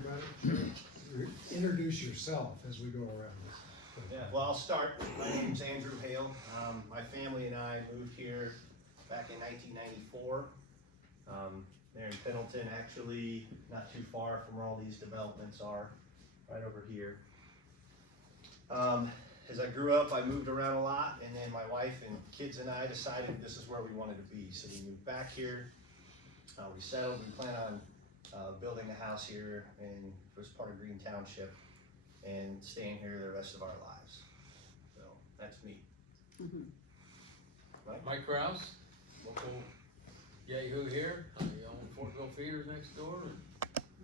everybody. Introduce yourself as we go around this. Yeah, well, I'll start. My name's Andrew Hale. My family and I moved here back in 1994. They're in Pendleton, actually not too far from where all these developments are, right over here. As I grew up, I moved around a lot, and then my wife and kids and I decided this is where we wanted to be. So we moved back here. We settled. We plan on building a house here in first part of Green Township and staying here the rest of our lives. So that's me. Mike Krause, local Yahoo here. I own Fortville Feeders next door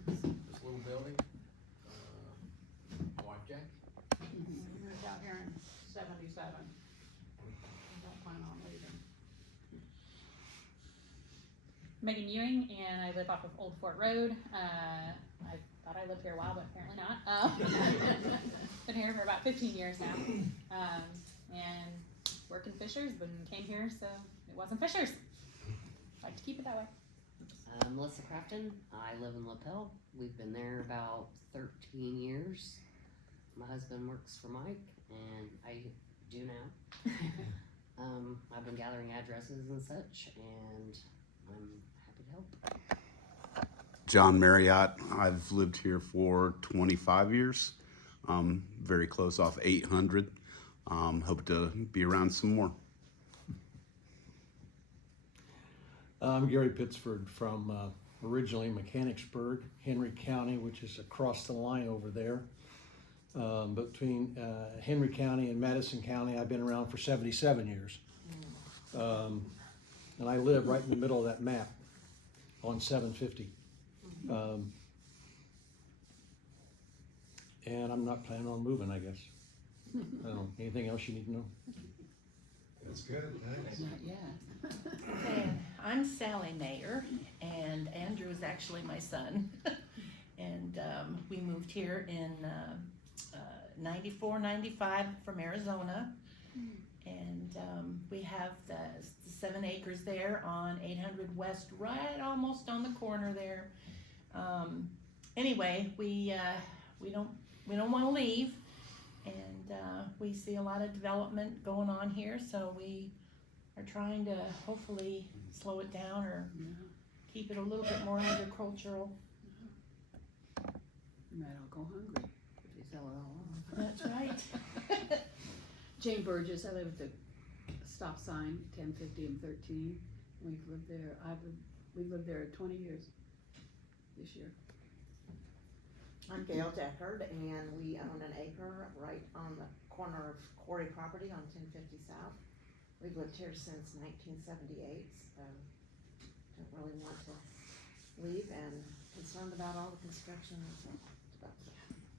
and this little building. My wife Jackie. We moved out here in '77. Don't plan on leaving. Megan Ewing, and I live off of Old Fort Road. I thought I lived here a while, but apparently not. Been here for about 15 years now, and work in Fishers, but came here so it wasn't Fishers. Like to keep it that way. Melissa Crafton. I live in Lapel. We've been there about 13 years. My husband works for Mike, and I do now. I've been gathering addresses and such, and I'm happy to help. John Marriott. I've lived here for 25 years. Very close off 800. Hope to be around some more. I'm Gary Pittsford from originally Mechanicsburg, Henry County, which is across the line over there. Between Henry County and Madison County, I've been around for 77 years. And I live right in the middle of that map on 750. And I'm not planning on moving, I guess. I don't know. Anything else you need to know? That's good, thanks. Not yet. Okay, I'm Sally Mayer, and Andrew is actually my son. And we moved here in 94, 95 from Arizona. And we have the 7 acres there on 800 West, right almost on the corner there. Anyway, we don't want to leave, and we see a lot of development going on here, so we are trying to hopefully slow it down or keep it a little bit more agricultural. You might all go hungry if you sell it all off. That's right. Jane Burgess, I live at the stop sign, 1050 and 13. We've lived there, we've lived there 20 years this year. I'm Gail Deckard, and we own an acre right on the corner of Quarry property on 1050 South. We've lived here since 1978, so don't really want to leave, and concerned about all the construction and stuff.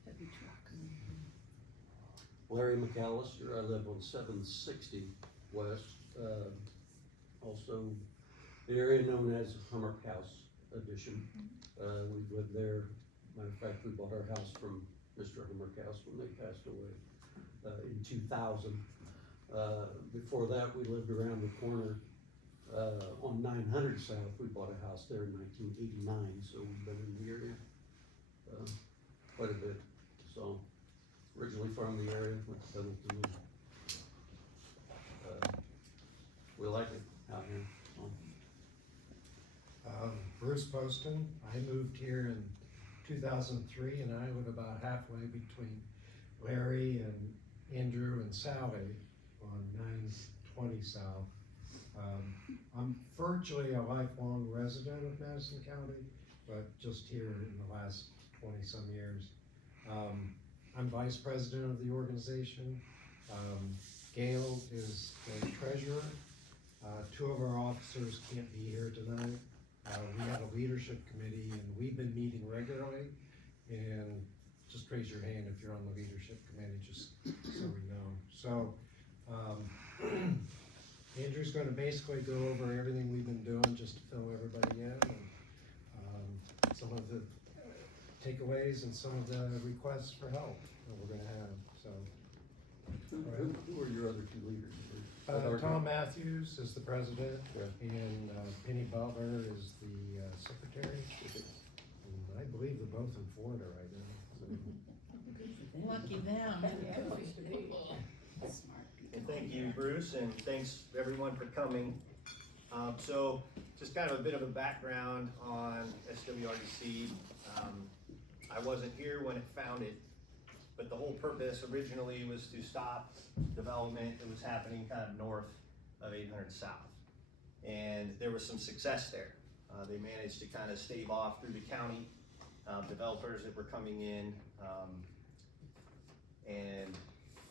Heavy trucks. Larry McAllister. I live on 760 West, also the area known as Hummer House Edition. We've lived there. Matter of fact, we bought our house from Mr. Hummer House when they passed away in 2000. Before that, we lived around the corner on 900 South. We bought a house there in 1989, so we've been in the area quite a bit. So originally from the area, went to Pendleton. We like it out here. Bruce Poston. I moved here in 2003, and I live about halfway between Larry and Andrew and Sally on 920 South. I'm virtually a lifelong resident of Madison County, but just here in the last 20-some years. I'm vice president of the organization. Gail is the treasurer. 2 of our officers can't be here tonight. We have a leadership committee, and we've been meeting regularly. And just raise your hand if you're on the leadership committee, just so we know. So Andrew's going to basically go over everything we've been doing just to fill everybody in, and some of the takeaways and some of the requests for help that we're going to have. So Who are your other 2 leaders? Tom Matthews is the president, Yeah. and Penny Butler is the secretary. And I believe they're both in Florida right now. So. Lucky them. And thank you, Bruce, and thanks everyone for coming. So just kind of a bit of a background on SWRDC. I wasn't here when it founded, but the whole purpose originally was to stop development that was happening kind of north of 800 South. And there was some success there. They managed to kind of stave off through the county developers that were coming in. And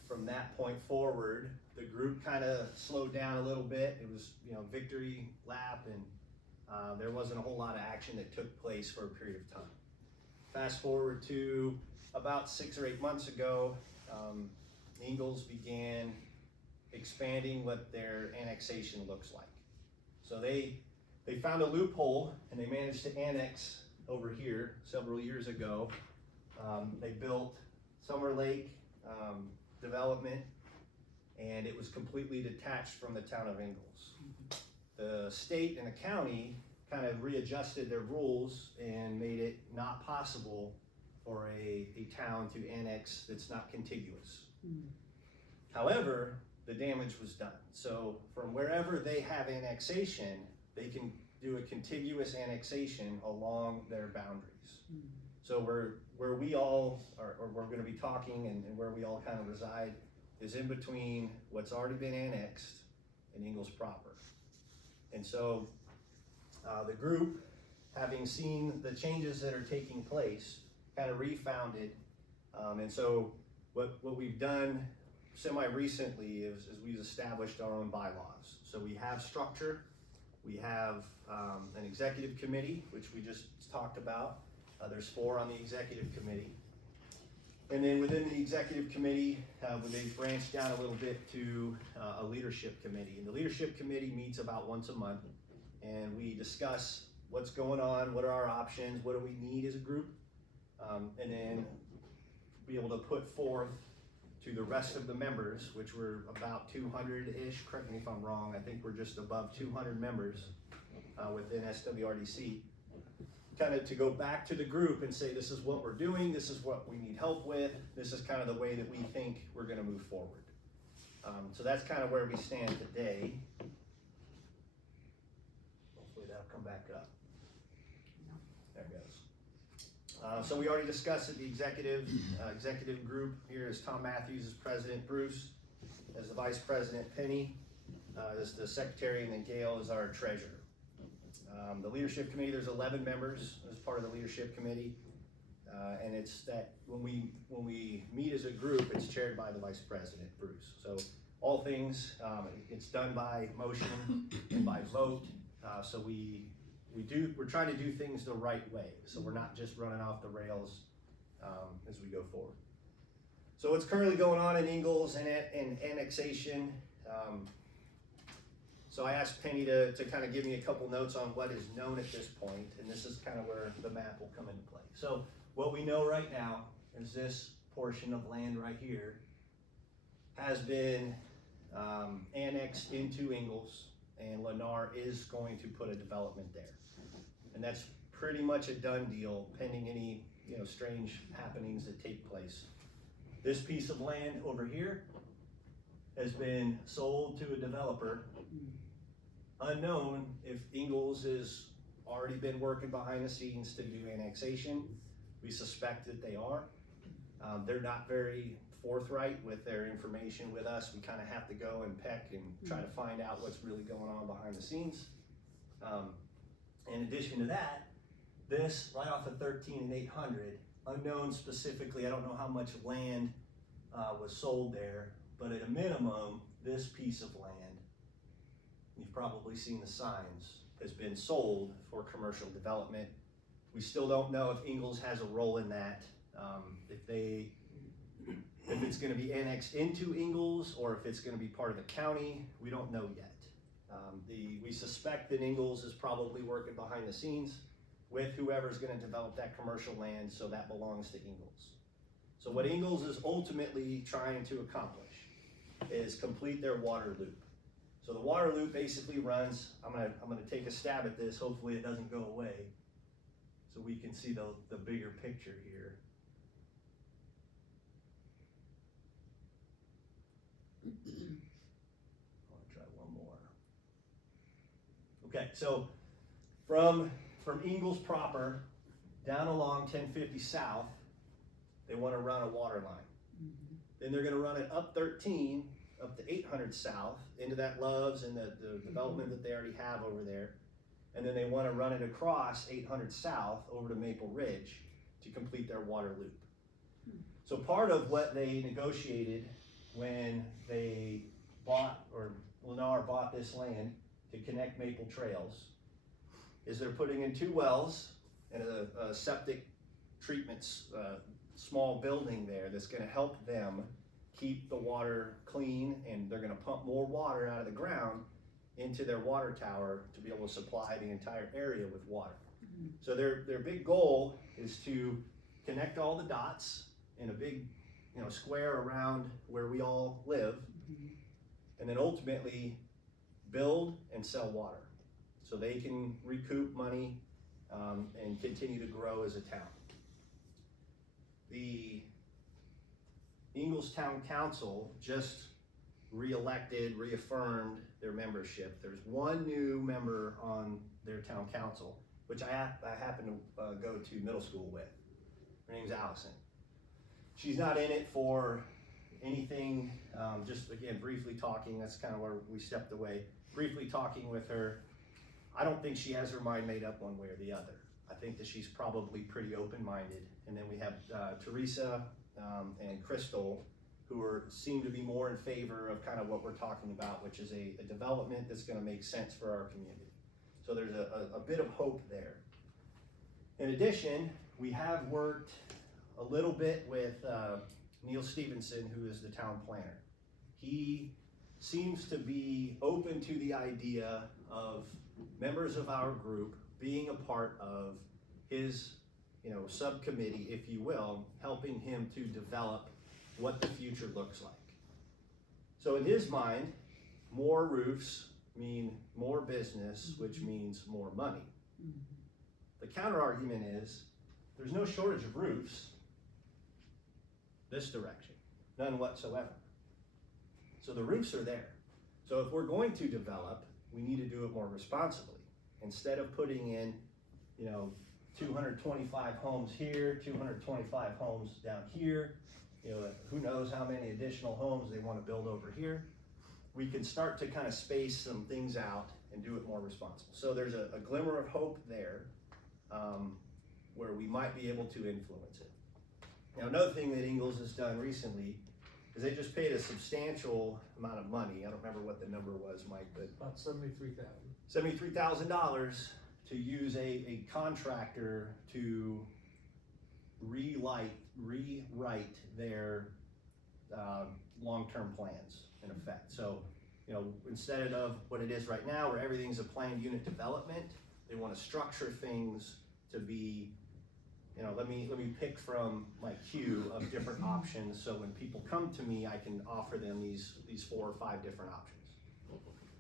from that point forward, the group kind of slowed down a little bit. It was, victory lap, and there wasn't a whole lot of action that took place for a period of time. Fast forward to about 6 or 8 months ago, Ingalls began expanding what their annexation looks like. So they found a loophole and they managed to annex over here several years ago. They built Summer Lake development, and it was completely detached from the town of Ingalls. The state and the county kind of readjusted their rules and made it not possible for a town to annex that's not contiguous. However, the damage was done. So from wherever they have annexation, they can do a contiguous annexation along their boundaries. So where we all are, or we're gonna be talking and where we all kind of reside is in between what's already been annexed and Ingalls proper. And so the group, having seen the changes that are taking place, kind of refounded. And so what we've done semi-recently is we've established our own bylaws. So we have structure, we have an executive committee, which we just talked about. There's 4 on the executive committee. And then within the executive committee, they've branched down a little bit to a leadership committee. And the leadership committee meets about once a month, and we discuss what's going on, what are our options, what do we need as a group, and then be able to put forth to the rest of the members, which were about 200-ish, correct me if I'm wrong, I think we're just above 200 members within SWRDC, kind of to go back to the group and say, this is what we're doing, this is what we need help with, this is kind of the way that we think we're gonna move forward. So that's kind of where we stand today. Hopefully that'll come back up. There it goes. So we already discussed that the executive group here is Tom Matthews as president, Bruce as the vice president, Penny as the secretary, and then Gail is our treasurer. The leadership committee, there's 11 members as part of the leadership committee, and it's that when we meet as a group, it's chaired by the vice president, Bruce. So all things, it's done by motion and by vote. So we're trying to do things the right way. So we're not just running off the rails as we go forward. So what's currently going on in Ingalls and annexation. So I asked Penny to kind of give me a couple notes on what is known at this point, and this is kind of where the map will come into play. So what we know right now is this portion of land right here has been annexed into Ingalls, and Lennar is going to put a development there. And that's pretty much a done deal pending any strange happenings that take place. This piece of land over here has been sold to a developer. Unknown if Ingalls has already been working behind the scenes to do annexation. We suspect that they are. They're not very forthright with their information with us. We kind of have to go and peck and try to find out what's really going on behind the scenes. In addition to that, this right off of 13 and 800, unknown specifically, I don't know how much land was sold there, but at a minimum, this piece of land, you've probably seen the signs, has been sold for commercial development. We still don't know if Ingalls has a role in that, if it's gonna be annexed into Ingalls or if it's gonna be part of the county, we don't know yet. We suspect that Ingalls is probably working behind the scenes with whoever's gonna develop that commercial land, so that belongs to Ingalls. So what Ingalls is ultimately trying to accomplish is complete their water loop. So the water loop basically runs, I'm gonna take a stab at this, hopefully it doesn't go away. so we can see the bigger picture here. I'll try one more. Okay, so from Ingalls proper down along 1050 south, they want to run a water line. Then they're going to run it up 13, up to 800 south, into that Loves and the development that they already have over there. And then they want to run it across 800 south over to Maple Ridge to complete their water loop. So part of what they negotiated when they bought, or Lennar bought this land to connect Maple Trails, is they're putting in 2 wells and a septic treatment small building there that's going to help them keep the water clean, and they're going to pump more water out of the ground into their water tower to be able to supply the entire area with water. So their big goal is to connect all the dots in a big, square around where we all live, and then ultimately build and sell water so they can recoup money and continue to grow as a town. The Ingalls Town Council just reaffirmed their membership. There's one new member on their town council, which I happen to go to middle school with. Her name's Allison. She's not in it for anything, just again, briefly talking, that's kind of where we stepped away. Briefly talking with her, I don't think she has her mind made up one way or the other. I think that she's probably pretty open-minded. And then we have Teresa and Crystal, who seem to be more in favor of kind of what we're talking about, which is a development that's going to make sense for our community. So there's a bit of hope there. In addition, we have worked a little bit with Neil Stevenson, who is the town planner. He seems to be open to the idea of members of our group being a part of his, subcommittee, if you will, helping him to develop what the future looks like. So in his mind, more roofs mean more business, which means more money. The counter argument is there's no shortage of roofs this direction, none whatsoever. So the roofs are there. So if we're going to develop, we need to do it more responsibly. Instead of putting in, 225 homes here, 225 homes down here, who knows how many additional homes they want to build over here, we can start to kind of space some things out and do it more responsible. So there's a glimmer of hope there, where we might be able to influence it. Now, another thing that Ingalls has done recently is they just paid a substantial amount of money. I don't remember what the number was, Mike, but About $73,000. $73,000 to use a contractor to rewrite their long-term plans in effect. So, instead of what it is right now, where everything's a planned unit development, they want to structure things to be, let me pick from my queue of different options, so when people come to me, I can offer them these 4 or 5 different options.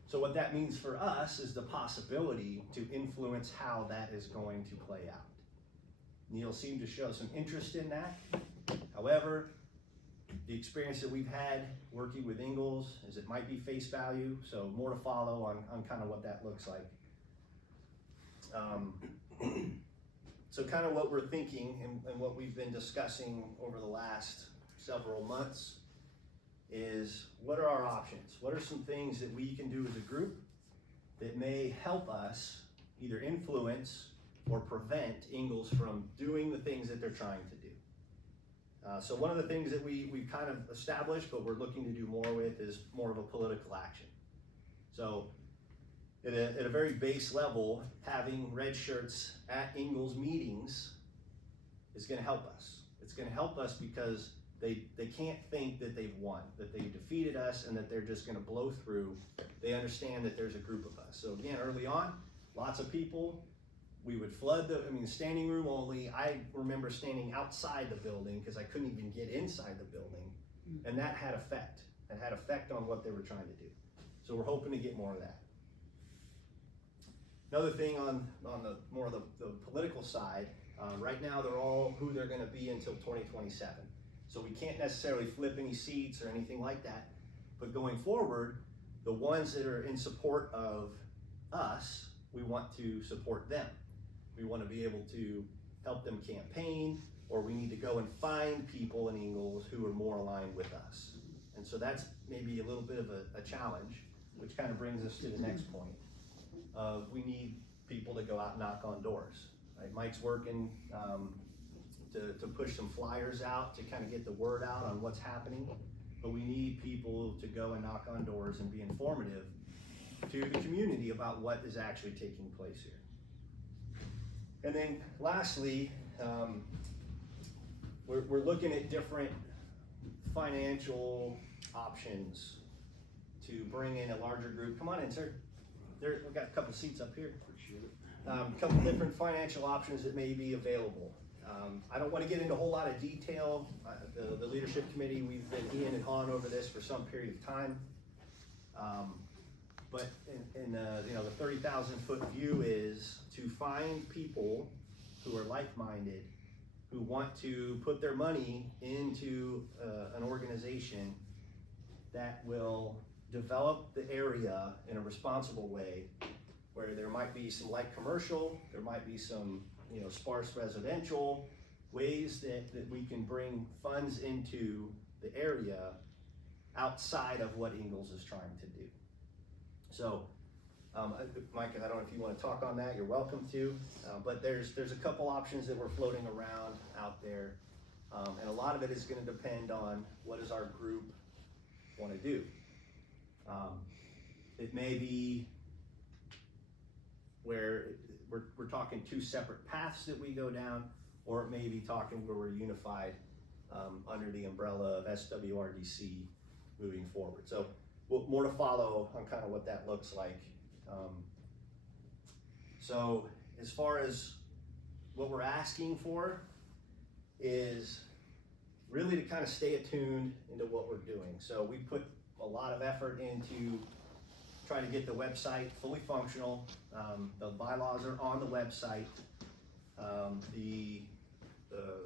So what that means for us is the possibility to influence how that is going to play out. Neil seemed to show some interest in that. However, the experience that we've had working with Ingalls is it might be face value, so more to follow on kind of what that looks like. So kind of what we're thinking and what we've been discussing over the last several months is, what are our options? What are some things that we can do as a group that may help us either influence or prevent Ingalls from doing the things that they're trying to do? So one of the things that we've kind of established, but we're looking to do more with, is more of a political action. So at a very base level, having red shirts at Ingalls meetings is going to help us. It's going to help us because they can't think that they've won, that they defeated us, and that they're just going to blow through. They understand that there's a group of us. So again, early on, lots of people. We would flood the standing room only. I remember standing outside the building because I couldn't even get inside the building, and that had effect. It had effect on what they were trying to do. So we're hoping to get more of that. Another thing on the more of the political side, Right now, they're all who they're gonna be until 2027. So we can't necessarily flip any seats or anything like that. But going forward, the ones that are in support of us, we want to support them. We want to be able to help them campaign, or we need to go and find people in Ingalls who are more aligned with us. And so that's maybe a little bit of a challenge, which kind of brings us to the next point. We need people to go out and knock on doors. Right? Mike's working to push some flyers out to kind of get the word out on what's happening. But we need people to go and knock on doors and be informative to the community about what is actually taking place here. And then lastly, we're looking at different financial options to bring in a larger group. Come on in, sir. We've got a couple seats up here. Appreciate it. A couple different financial options that may be available. I don't want to get into a whole lot of detail. The leadership committee, we've been in and on over this for some period of time. But in the 30,000 foot view is to find people who are like-minded, who want to put their money into an organization that will develop the area in a responsible way, where there might be some light commercial, there might be some sparse residential, ways that we can bring funds into the area outside of what Ingalls is trying to do. So, Mike, I don't know if you want to talk on that, you're welcome to, but there's a couple options that we're floating around out there, and a lot of it is going to depend on what does our group want to do. It may be where we're talking two separate paths that we go down, or it may be talking where we're unified under the umbrella of SWRDC moving forward. So more to follow on kind of what that looks like. So as far as what we're asking for is really to kind of stay attuned into what we're doing. So we put a lot of effort into trying to get the website fully functional. The bylaws are on the website.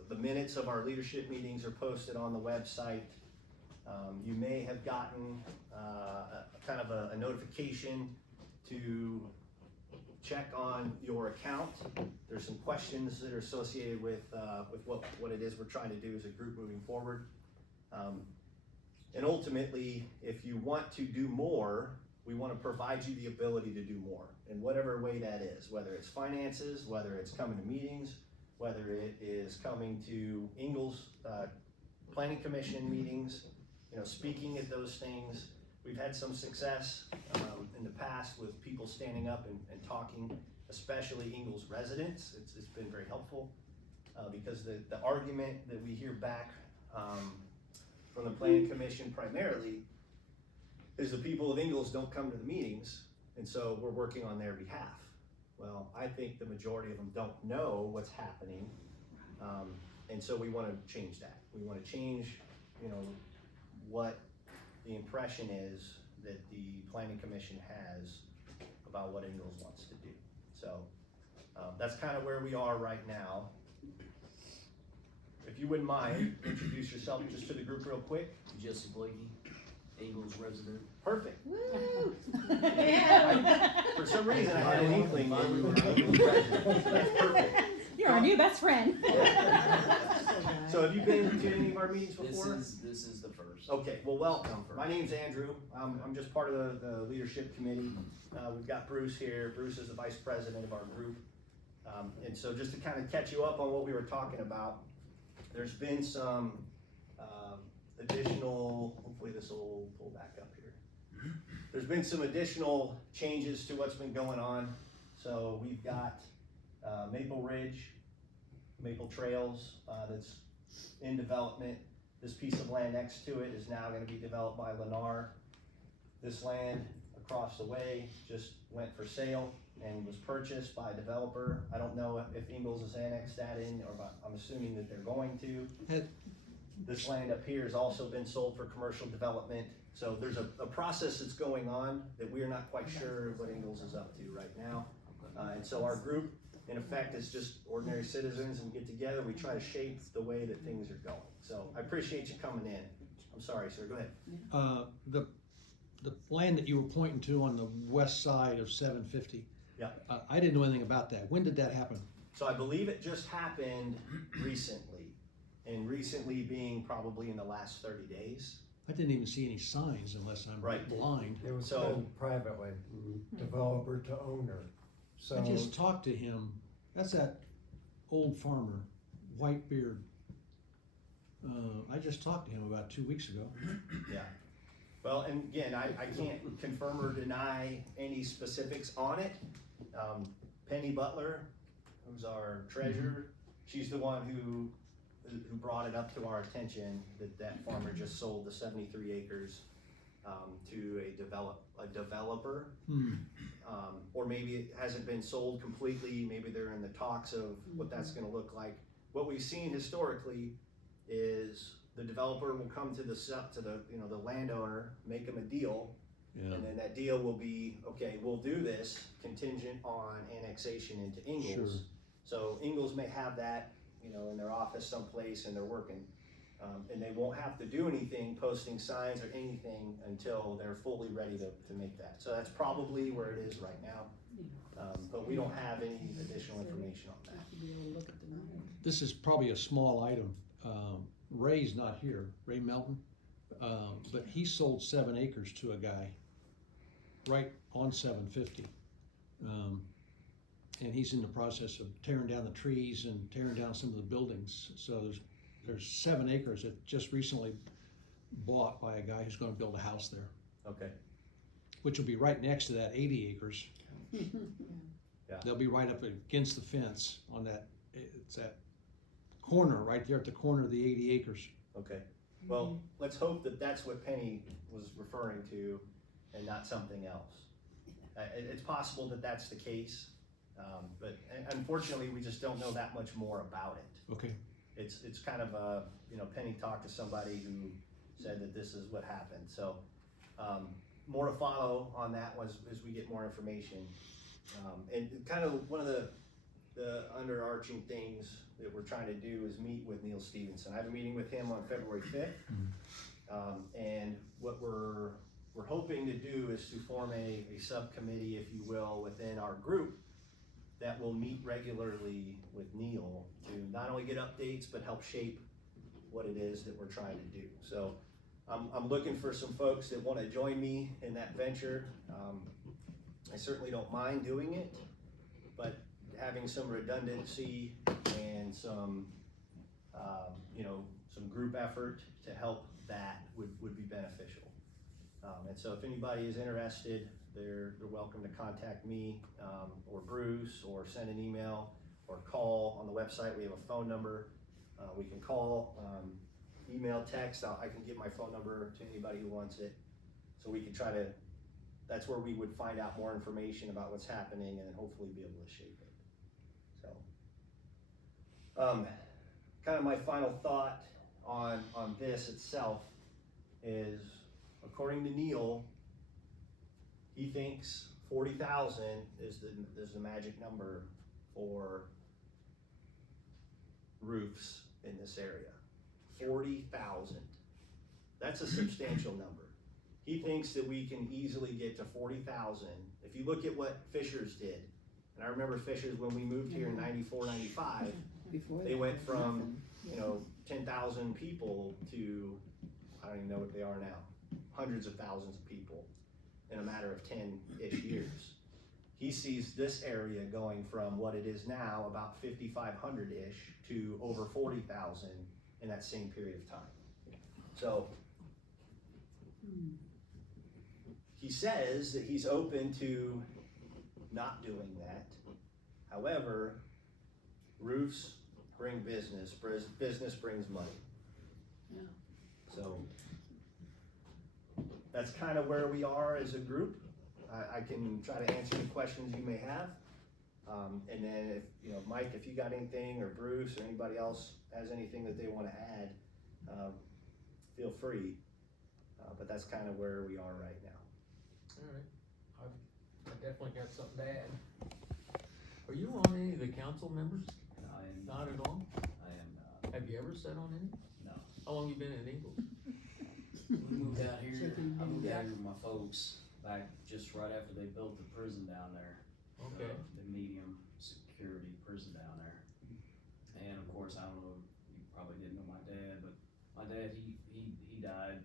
The minutes of our leadership meetings are posted on the website. You may have gotten kind of a notification to check on your account. There's some questions that are associated with what it is we're trying to do as a group moving forward. And ultimately, if you want to do more, we want to provide you the ability to do more in whatever way that is, whether it's finances, whether it's coming to meetings, whether it is coming to Ingalls Planning Commission meetings, speaking at those things. We've had some success in the past with people standing up and talking, especially Ingalls residents. It's been very helpful because the argument that we hear back from the Planning Commission primarily is the people of Ingalls don't come to the meetings, and so we're working on their behalf. Well, I think the majority of them don't know what's happening, and so we want to change that. We want to change, what the impression is that the Planning Commission has about what Ingalls wants to do. So that's kind of where we are right now. If you wouldn't mind, introduce yourself just to the group real quick. Jesse Blakey, Ingalls resident. Perfect. Woo! For some reason, I had an inkling that we were Ingalls residents. That's perfect. You're our new best friend. So have you been to any of our meetings before? This is the first. Okay, well, welcome. My name's Andrew. I'm just part of the leadership committee. We've got Bruce here. Bruce is the vice president of our group. And so just to kind of catch you up on what we were talking about, there's been some additional, hopefully this will pull back up here. There's been some additional changes to what's been going on. So we've got Maple Ridge, Maple Trails, that's in development. This piece of land next to it is now going to be developed by Lennar. This land across the way just went for sale and was purchased by a developer. I don't know if Ingalls has annexed that in, or I'm assuming that they're going to. This land up here has also been sold for commercial development. So there's a process that's going on that we are not quite sure what Ingalls is up to right now. And so our group in effect, as just ordinary citizens and get together, we try to shape the way that things are going. So I appreciate you coming in. I'm sorry, sir, go ahead. The land that you were pointing to on the west side of 750. Yeah. I didn't know anything about that. When did that happen? So I believe it just happened recently, and recently being probably in the last 30 days. I didn't even see any signs unless I'm Right. blind. It was So- done privately, developer to owner. So I just talked to him. That's that old farmer, white beard. I just talked to him about 2 weeks ago. Yeah. Well, and again, I can't confirm or deny any specifics on it. Penny Butler, who's our treasurer, she's the one who brought it up to our attention that that farmer just sold the 73 acres to a developer. Or maybe it hasn't been sold completely, maybe they're in the talks of what that's gonna look like. What we've seen historically is the developer will come to the landowner, make him a deal, Yeah. and then that deal will be, okay, we'll do this contingent on annexation into Ingalls. Sure. So Ingalls may have that, in their office someplace and they're working. And they won't have to do anything, posting signs or anything until they're fully ready to make that. So that's probably where it is right now. But we don't have any additional information on that. To be able to look at the map. This is probably a small item. Ray's not here, Ray Melton, but he sold 7 acres to a guy right on 750. And he's in the process of tearing down the trees and tearing down some of the buildings. So there's 7 acres that just recently bought by a guy who's gonna build a house there, Okay, which will be right next to that 80 acres. Yeah. They'll be right up against the fence on that, it's that corner, right there at the corner of the 80 acres. okay. Well, let's hope that that's what Penny was referring to and not something else. It's possible that that's the case, but unfortunately, we just don't know that much more about it. Okay. It's kind of a, Penny talked to somebody who said that this is what happened, so, more to follow on that as we get more information. And kind of one of the underarching things that we're trying to do is meet with Neil Stevenson. I have a meeting with him on February 5th. And what we're hoping to do is to form a subcommittee, if you will, within our group that will meet regularly with Neil to not only get updates, but help shape what it is that we're trying to do. So I'm looking for some folks that want to join me in that venture. I certainly don't mind doing it, but having some redundancy and some, some group effort to help that would be beneficial. And so if anybody is interested, they're welcome to contact me, or Bruce, or send an email, or call on the website. We have a phone number. We can call, email, text. I can give my phone number to anybody who wants it. So we can that's where we would find out more information about what's happening and then hopefully be able to shape it. So, kind of my final thought on this itself is, according to Neil, he thinks 40,000 is the magic number for roofs in this area. 40,000. That's a substantial number. He thinks that we can easily get to 40,000. If you look at what Fishers did, and I remember Fishers when we moved here in 94, 95, Before they went from, 10,000 people to, I don't even know what they are now, hundreds of thousands of people in a matter of 10-ish years. He sees this area going from what it is now, about 5,500-ish, to over 40,000 in that same period of time. So, he says that he's open to not doing that. However, roofs bring business brings money. Yeah. So that's kind of where we are as a group. I can try to answer any questions you may have. And then if, Mike, if you got anything, or Bruce, or anybody else has anything that they want to add, feel free. But that's kind of where we are right now. Alright, I definitely got something to add. Are you on any of the council members? I am, Not at all? I am not, Have you ever sat on any? no. How long you been in Ingles? We moved out here, Chicken I moved out dinner. here with my folks back just right after they built the prison down there. Okay. The medium security prison down there. And of course, I don't know, you probably didn't know my dad, but my dad, he died,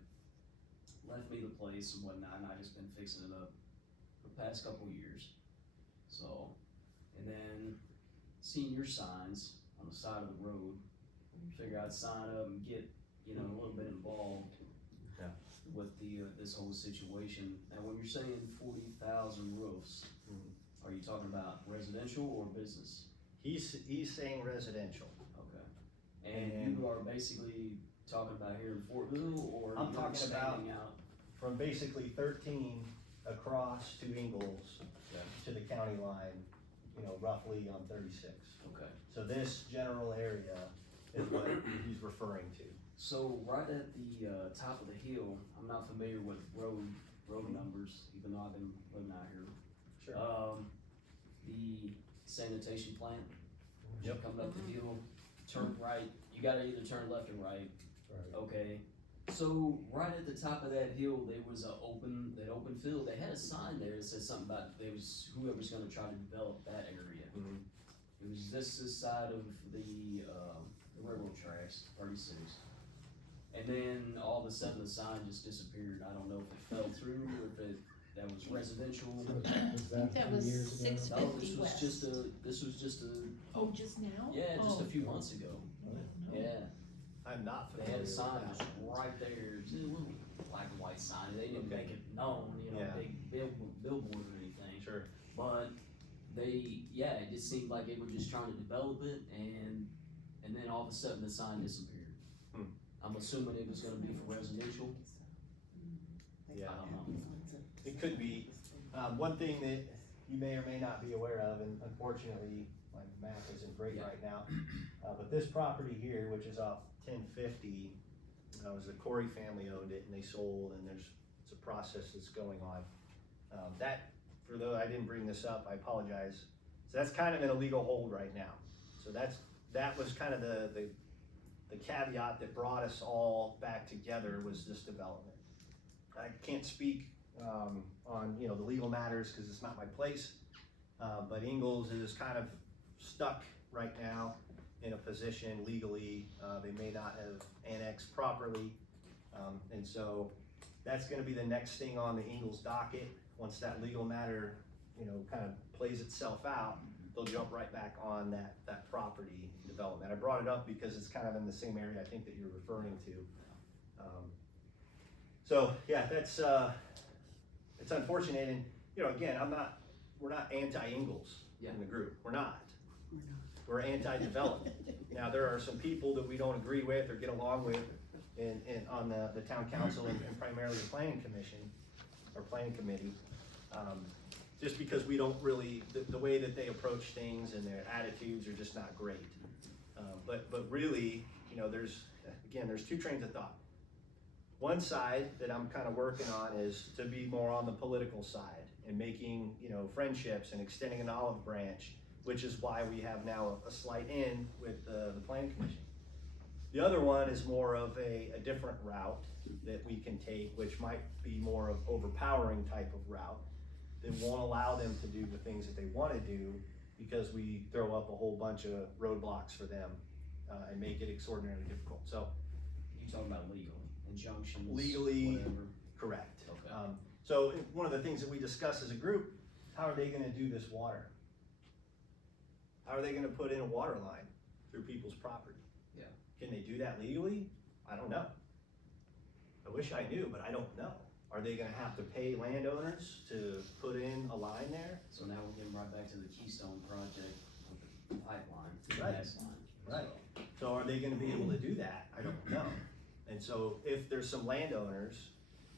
left me the place and whatnot, and I just been fixing it up the past couple years. So, and then seen your signs on the side of the road, figure I'd sign up and get, you know, a little bit involved. Yeah. With the, this whole situation. Now, when you're saying 40,000 roofs, are you talking about residential or business? He's saying residential. Okay. And you are basically talking about here in Fortville, or I'm you're talking about expanding out? from basically 13 across to Ingles Okay. to the county line, you know, roughly on 36. Okay. So this general area is what he's referring to. So right at the top of the hill, I'm not familiar with road numbers, even though I've been living out here. Sure. The sanitation plant. Yep. Coming up the hill, turn right. You gotta either turn left or right. Right. Okay. So right at the top of that hill, there was that open field. They had a sign there that said something about there was whoever's gonna try to develop that area. Mhm. It was this side of the railroad tracks, 36. And then all of a sudden the sign just disappeared. I don't know if it fell through or if that was residential. Was that That a few was years ago? 6 No, this 50 was west. just a, Oh, just now? yeah, just a Oh. few months ago. Yeah, I'm not they familiar had a with sign that. just right there, just a little black and white sign. They didn't Okay. make it known, you know, Yeah. big billboard or anything. Sure. But it just seemed like they were just trying to develop it, and then all of a sudden the sign disappeared. Hmm. I'm assuming it was gonna be for residential. Yeah. I don't know. It could be. One thing that you may or may not be aware of, and unfortunately, my map isn't great right now, but this property here, which is off 1050, was the Corey family owned it and they sold, and it's a process that's going on. For though I didn't bring this up, I apologize. So that's kind of in a legal hold right now. So that was kind of the caveat that brought us all back together, was this development. I can't speak on, you know, the legal matters because it's not my place, but Ingles is kind of stuck right now in a position legally. They may not have annexed properly, and so that's going to be the next thing on the Ingles docket. Once that legal matter, you know, kind of plays itself out, they'll jump right back on that property development. I brought it up because it's kind of in the same area I think that you're referring to. So yeah, that's it's unfortunate, and you know, again, we're not anti-Ingles in the group. We're not. We're anti-development. Now, there are some people that we don't agree with or get along with on the town council and primarily the planning commission or planning committee. Just because we don't really, the way that they approach things and their attitudes are just not great. But really, you know, there's two trains of thought. One side that I'm kind of working on is to be more on the political side and making, you know, friendships and extending an olive branch, which is why we have now a slight in with the planning commission. The other one is more of a different route that we can take, which might be more of overpowering type of route that won't allow them to do the things that they want to do because we throw up a whole bunch of roadblocks for them and make it extraordinarily difficult. So You talking about legally, injunctions, legally, whatever? correct. Okay. So one of the things that we discussed as a group, how are they gonna do this water? How are they gonna put in a water line through people's property? Yeah. Can they do that legally? I don't know. I wish I knew, but I don't know. Are they gonna have to pay landowners to put in a line there? So now we're getting right back to the Keystone project with the pipeline, the Right. gas line. Right. So are they gonna be able to do that? I don't know. And so if there's some landowners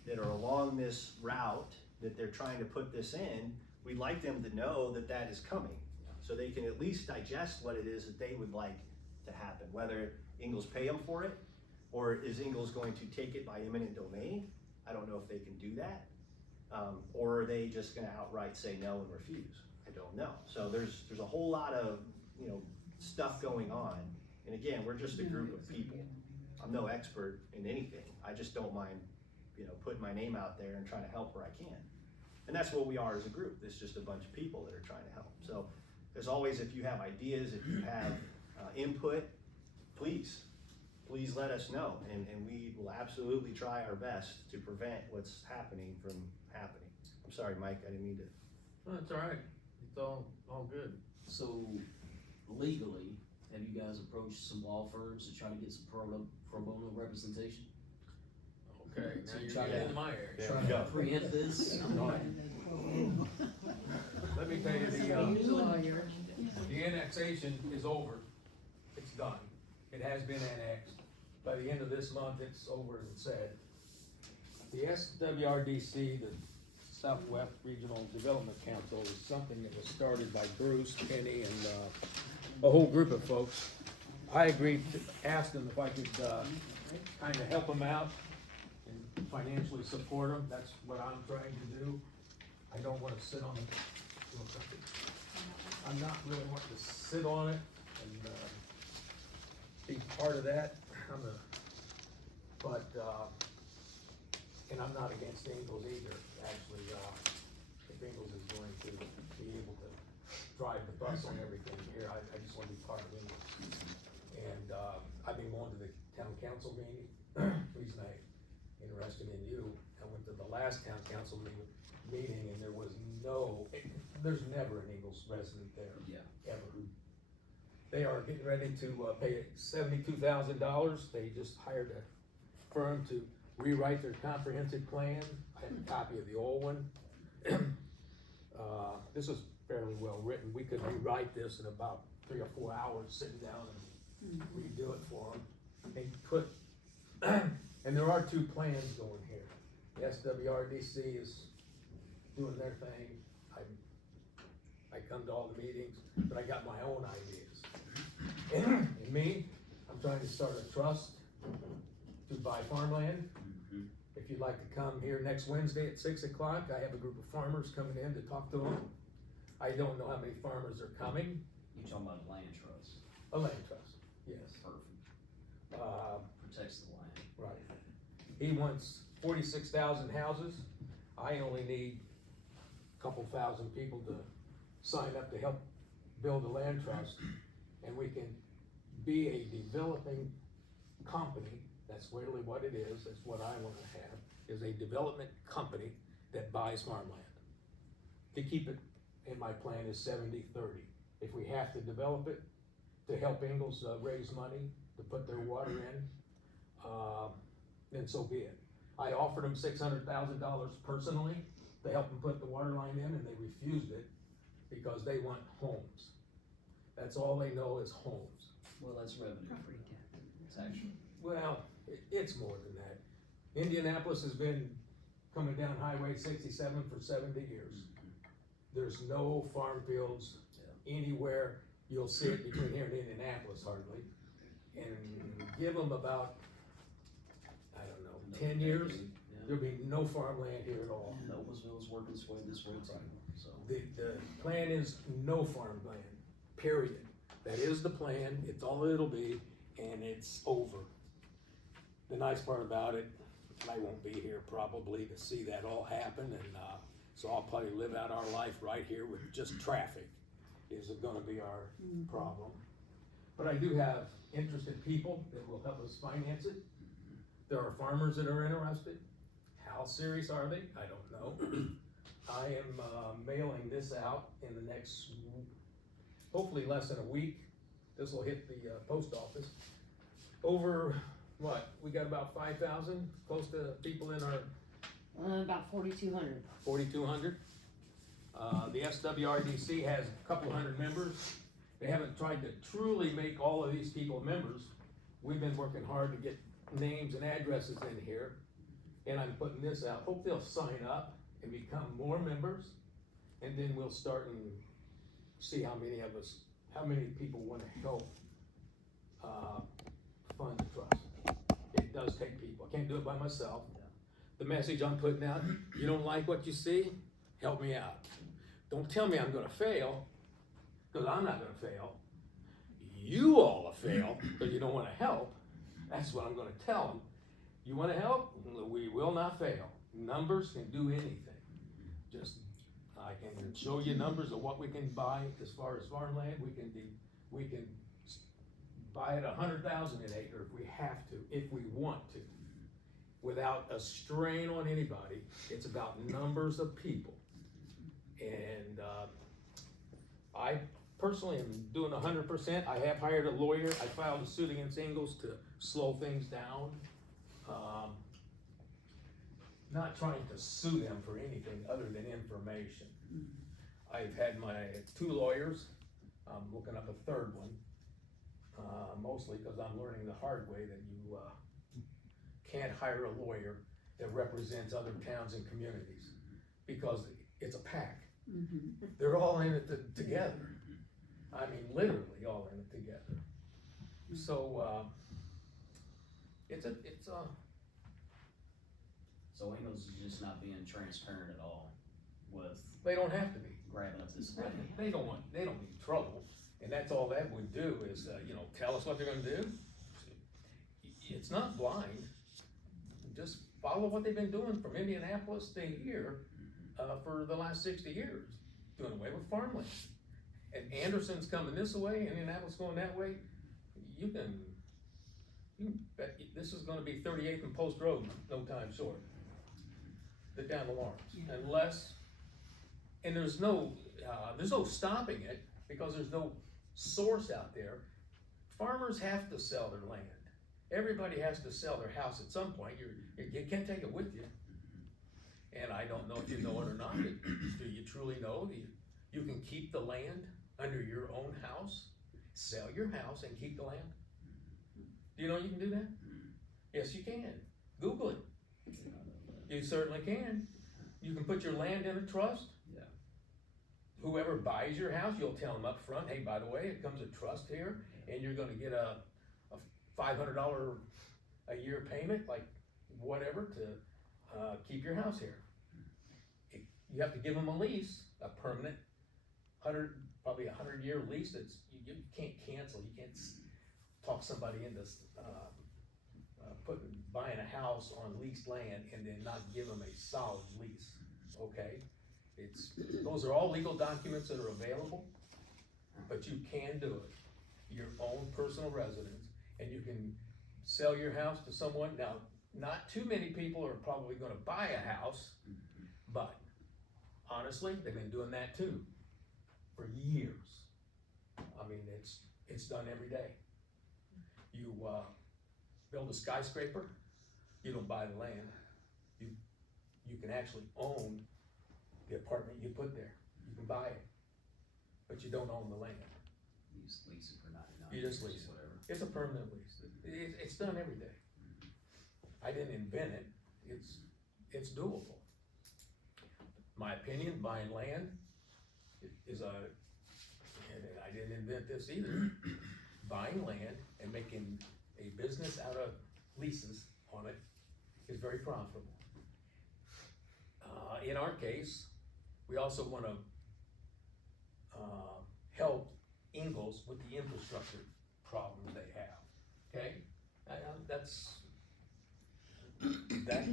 that are along this route that they're trying to put this in, we'd like them to know that that is coming. So they can at least digest what it is that they would like to happen, whether Ingles pay them for it, or is Ingles going to take it by eminent domain? I don't know if they can do that. Or are they just gonna outright say no and refuse? I don't know. So there's a whole lot of, you know, stuff going on. And again, we're just a group of people. I'm no expert in anything. I just don't mind, you know, putting my name out there and trying to help where I can. And that's what we are as a group. It's just a bunch of people that are trying to help. So as always, if you have ideas, if you have input, please let us know. And we will absolutely try our best to prevent what's happening from happening. I'm sorry, Mike, I didn't mean to. No, it's all right. It's all good. So legally, have you guys approached some law firms to try to get some pro bono representation? Okay, So now you're try getting to- into my area. There Trying we to go. preempt this? Let me tell you, He's a lawyer. the annexation is over. It's done. It has been annexed. By the end of this month, it's over and said. The SWRDC, the Southwest Regional Development Council, is something that was started by Bruce, Kenny, and a whole group of folks. I agreed to ask them if I could kind of help them out and financially support them. That's what I'm trying to do. I don't want to sit on it. I'm not really wanting to sit on it and be part of that. And I'm not against Ingalls either. Actually, if Ingalls is going to be able to drive the bus on everything here, I just want to be part of Ingalls. And I've been going to the town council meeting. Reason I'm interested in you, I went to the last town council meeting and there's never an Ingalls resident there. Yeah. Ever. They are getting ready to pay $72,000. They just hired a firm to rewrite their comprehensive plan. I have a copy of the old one. This is fairly well written. We could rewrite this in about 3 or 4 hours, sitting down and redo it for them. They put, and there are 2 plans going here. The SWRDC is doing their thing. I come to all the meetings, but I got my own ideas. And me, I'm trying to start a trust to buy farmland. If you'd like to come here next Wednesday at 6 o'clock, I have a group of farmers coming in to talk to them. I don't know how many farmers are coming. You're talking about land trust. A land trust, yes. Perfect. Protects the land. Right. He wants 46,000 houses. I only need a couple thousand people to sign up to help build a land trust. And we can be a developing company. That's really what it is. That's what I want to have, is a development company that buys farmland. To keep it, and my plan is 70-30. If we have to develop it to help Ingalls raise money to put their water in, then so be it. I offered them $600,000 personally to help them put the water line in, and they refused it because they want homes. That's all they know is homes. Well, that's revenue. It's actually. Well, it's more than that. Indianapolis has been coming down Highway 67 for 70 years. There's no farm fields anywhere. You'll see it between here and Indianapolis hardly. And give them about, I don't know, 10 years, there'll be no farmland here at all. Noblesville's working its way this way too, so. The plan is no farmland, period. That is the plan, it's all it'll be, and it's over. The nice part about it, I won't be here probably to see that all happen, and so I'll probably live out our life right here with just traffic is gonna be our problem. But I do have interested people that will help us finance it. There are farmers that are interested. How serious are they? I don't know. I am mailing this out in the next, hopefully less than a week. This will hit the post office. Over, what, we got about 5,000, close to people in our About 4,200. 4,200. The SWRDC has a couple hundred members. They haven't tried to truly make all of these people members. We've been working hard to get names and addresses in here, and I'm putting this out. Hope they'll sign up and become more members, and then we'll start and see how many people want to help fund the trust. It does take people. I can't do it by myself. The message I'm putting out, you don't like what you see, help me out. don't tell me I'm gonna fail, cause I'm not gonna fail. You all will fail, cause you don't wanna help. That's what I'm gonna tell them. You wanna help? We will not fail. Numbers can do anything. Just, I can show you numbers of what we can buy as far as farmland. We can buy it 100,000 an acre if we have to, if we want to, without a strain on anybody. It's about numbers of people. And I personally am doing 100%. I have hired a lawyer. I filed a suit against Ingalls to slow things down. Not trying to sue them for anything other than information. I've had my 2 lawyers. I'm looking up a 3rd one, mostly because I'm learning the hard way that you can't hire a lawyer that represents other towns and communities, because it's a pack. They're all in it together. I mean, literally all in it together. So it's a So Ingalls is just not being transparent at all with they don't have to be. grabbing up this money. They don't need trouble, and that's all that would do is, tell us what they're gonna do. It's not blind, just follow what they've been doing from Indianapolis to here, for the last 60 years, doing away with farmland. And Anderson's coming this way, Indianapolis going that way, you can bet this is gonna be 38th and Post Road, no time short. The down the Lawrence, unless, and there's no stopping it, because there's no source out there. Farmers have to sell their land. Everybody has to sell their house at some point. You can't take it with you. And I don't know if you know it or not, but do you truly know that you can keep the land under your own house, sell your house and keep the land? Do you know you can do that? Yes, you can. Google it. You certainly can. You can put your land in a trust. Yeah. Whoever buys your house, you'll tell them up front, hey, by the way, it comes a trust here, and you're gonna get a $500 a year payment, like whatever, to keep your house here. You have to give them a lease, a permanent, probably a 100-year lease. That's you can't cancel. You can't talk somebody into buying a house on leased land and then not give them a solid lease. Okay, those are all legal documents that are available, but you can do it. Your own personal residence, and you can sell your house to someone. Now, not too many people are probably gonna buy a house, but honestly, they've been doing that too, for years. I mean, it's done every day. You build a skyscraper, you don't buy the land. You can actually own the apartment you put there. You can buy it, but you don't own the land. You just lease it for 99. You just lease it. Whatever. It's a permanent lease. It's done every day. I didn't invent it. It's doable. My opinion, buying land is and I didn't invent this either. Buying land and making a business out of leases on it is very profitable. In our case, we also want to help Ingalls with the infrastructure problems they have. Okay, that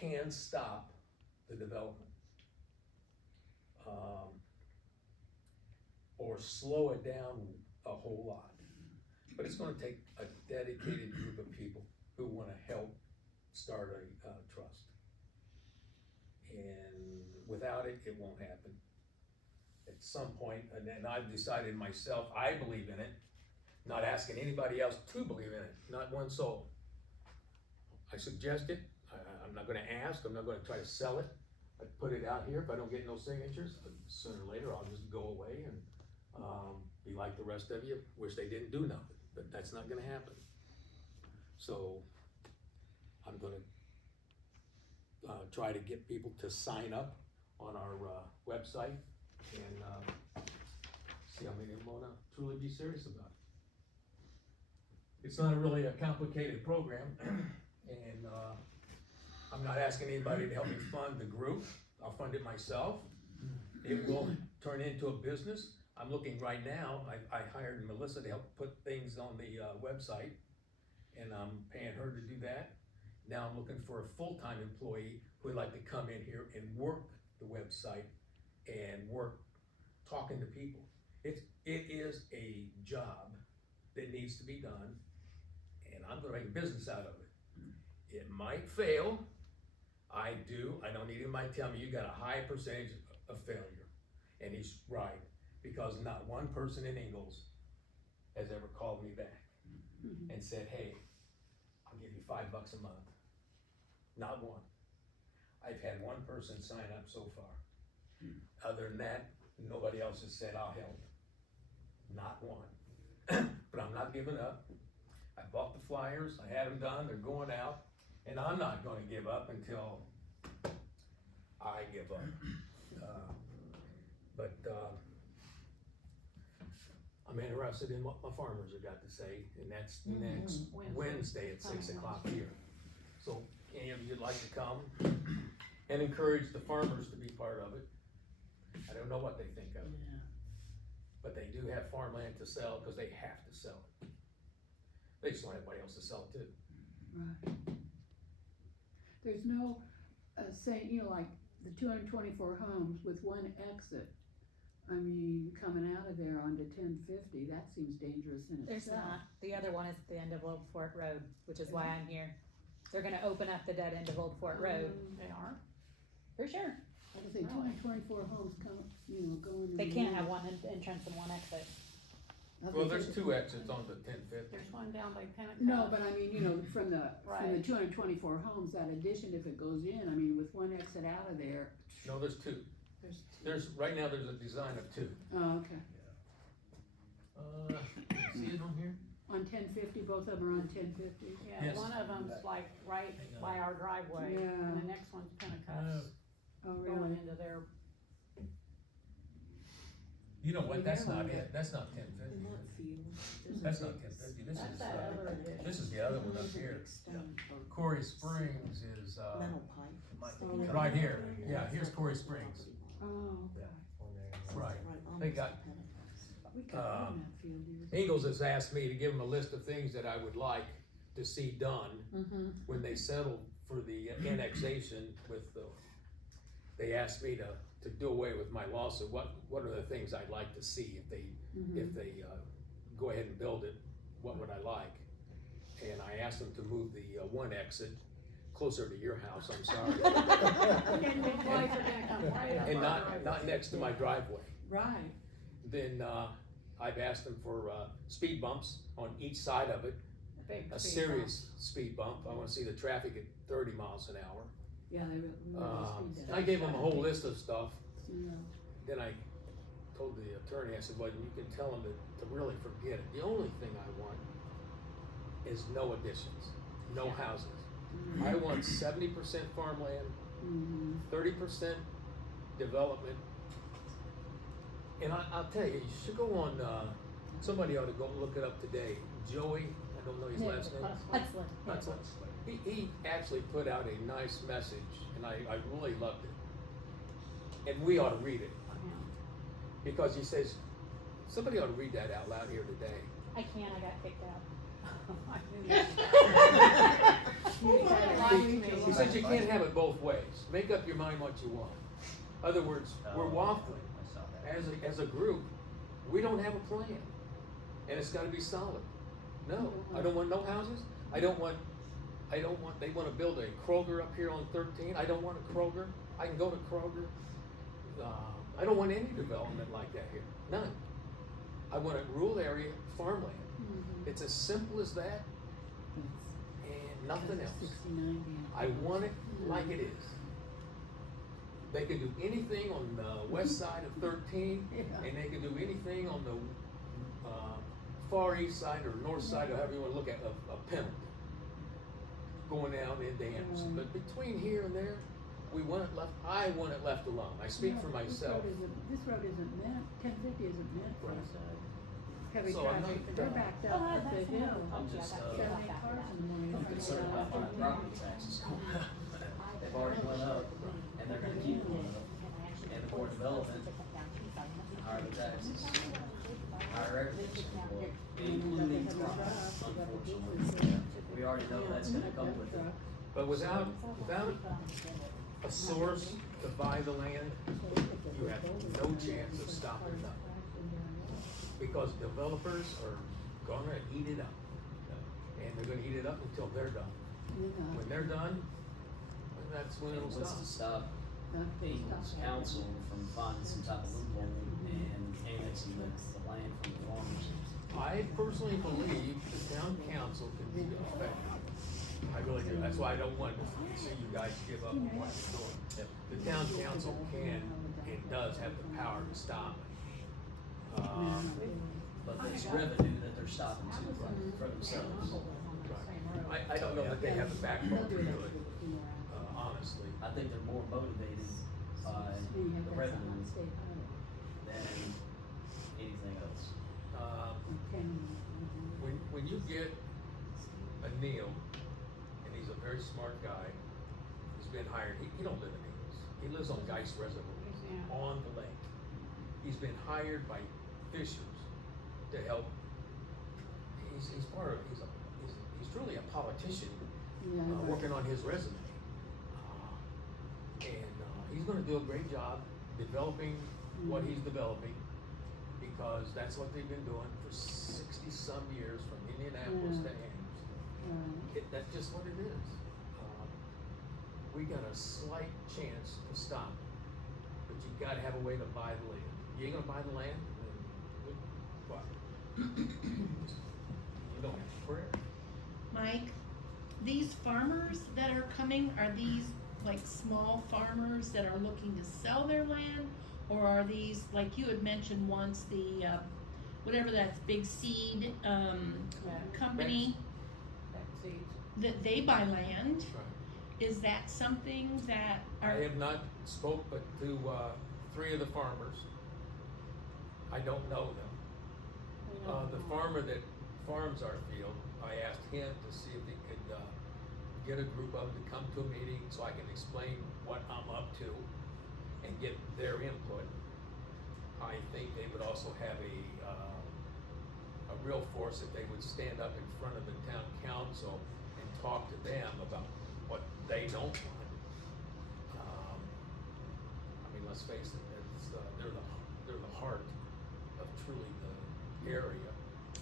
can stop the development, or slow it down a whole lot. But it's going to take a dedicated group of people who want to help start a trust. And without it, it won't happen. At some point, and then I've decided myself, I believe in it, not asking anybody else to believe in it, not one soul. I suggest it. I'm not going to ask. I'm not going to try to sell it. I put it out here. If I don't get no signatures, sooner or later I'll just go away and be like the rest of you. Wish they didn't do nothing, but that's not going to happen. So I'm going to try to get people to sign up on our website and see how many of them want to truly be serious about it. It's not really a complicated program, and I'm not asking anybody to help me fund the group. I'll fund it myself. it will turn into a business. I'm looking right now, I hired Melissa to help put things on the, website, and I'm paying her to do that. Now I'm looking for a full-time employee who would like to come in here and work the website and work talking to people. It is a job that needs to be done, and I'm gonna make a business out of it. It might fail. I don't need anybody to tell me you got a high percentage of failure. And he's right, because not one person in Ingalls has ever called me back and said, hey, I'll give you $5 a month. Not one. I've had one person sign up so far. Other than that, nobody else has said I'll help. Not one. But I'm not giving up. I bought the flyers, I had them done, they're going out, and I'm not gonna give up until I give up. I'm interested in what my farmers have got to say, and that's next Wednesday at 6 o'clock here. So any of you'd like to come and encourage the farmers to be part of it. I don't know what they think of it, but they do have farmland to sell because they have to sell it. They just want everybody else to sell it too. Right. There's no, saying, you know, like the 224 homes with one exit. I mean, coming out of there onto 1050, that seems dangerous in There's itself. not. The other one is at the end of Old Fort Road, which is why I'm here. They're gonna open up the dead end of Old Fort Road. They are. For sure. I say 224 homes come, you know, going. They can't have one entrance and one exit. Well, there's 2 exits on the 1050. There's one down by Pentecost. No, but I mean, you know, from the Right. 224 homes, that addition, if it goes in, I mean, with one exit out of there. No, there's 2. Right now, there's a design of 2. Oh, okay. See it on here? On 1050, both of them are on 1050. Yeah, Yes. one of them's like right by our driveway, Yeah. and the next one's Pentecost, Oh, going really? into their, You know what, that's Yeah. not it, that's not 1050. That's not 1050, this that's is, that other edition. this is the other one up here. Corey Springs is, pipe. right here, yeah, here's Corey Springs, Oh, right. They got, we got in that field years. Ingalls has asked me to give them a list of things that I would like to see done when they settle for the annexation with the, they asked me to do away with my lawsuit. What are the things I'd like to see if they go ahead and build it, what would I like? And I asked them to move the one exit closer to your house, I'm sorry. And the flies are gonna come right up And our driveway. not next to my driveway. Right. Then, I've asked them for, speed bumps on each side of it, Big a speed serious speed bump. I wanna see the traffic at 30 miles an hour. Yeah, they were. I gave them a whole list of stuff. Yeah. Then I told the attorney, I said, well, you can tell them to really forget it. The only thing I want is no additions, no houses. I want 70% farmland, 30% development. And I'll tell you, you should go on, somebody ought to go look it up today. Joey, I don't know his last name. Hutzler. He actually put out a nice message, and I really loved it. And we ought to read it. Because he says, somebody ought to read that out loud here today. I can't, I got kicked out. He says you can't have it both ways. Make up your mind what you want. Other words, we're waffling. As a group, we don't have a plan. And it's gotta be solid. No, I don't want no houses. I don't want, they wanna build a Kroger up here on 13. I don't want a Kroger. I can go to Kroger. I don't want any development like that here. None. I want a rural area farmland. It's as simple as that and nothing else. 69. I want it like it is. They could do anything on the west side of 13, and they could do anything on the far east side or north side, or however you want to look at, of Pendleton, going down into Anderson. But between here and there, we want it left. I want it left alone. I speak for myself. This road isn't meant, 1050 isn't meant for Right. heavy So I'm traffic. not, They're backed up up the hill. I'm just, 70 cars in the morning. I'm concerned about my property taxes going up. They've already went up, and they're gonna keep going up. and the more development, higher the taxes, higher everything's gonna go up, including price, unfortunately. We already know that's gonna come with it. But without a source to buy the land, you have no chance of stopping that. Because developers are gonna eat it up. And they're gonna eat it up until they're done. When they're done, that's when And it'll what's to stop. stop England's council from finding some type of loophole and annexing the land from the farmers? I personally believe the town council can be effective. I really do. That's why I don't want to see you guys give up on what you're doing. The town council can and does have the power to stop it. But it's revenue that they're stopping too for themselves. I don't know that they have the backbone to do it, honestly. I think they're more motivated by the revenue than anything else. When you get a Neil, and he's a very smart guy, he's been hired, he don't live in Ingles, he lives on Geist Reservoir, on the lake. He's been hired by fishers to help, he's truly a politician, working on his resume. He's gonna do a great job developing what he's developing, because that's what they've been doing for 60-some years, from Indianapolis to Amherst. That's just what it is. We got a slight chance to stop it, but you gotta have a way to buy the land. You ain't gonna buy the land, then what? You don't have prayer. Mike, these farmers that are coming, are these like small farmers that are looking to sell their land? Or are these, like you had mentioned once, the, whatever that's big seed, company, that they buy land? Right. Is that something that are? I have not spoke but to, 3 of the farmers. I don't know them. The farmer that farms our field, I asked him to see if he could, get a group of them to come to a meeting so I can explain what I'm up to and get their input. I think they would also have a real force if they would stand up in front of the town council and talk to them about what they don't want. I mean, let's face it, it's, they're the heart of truly the area.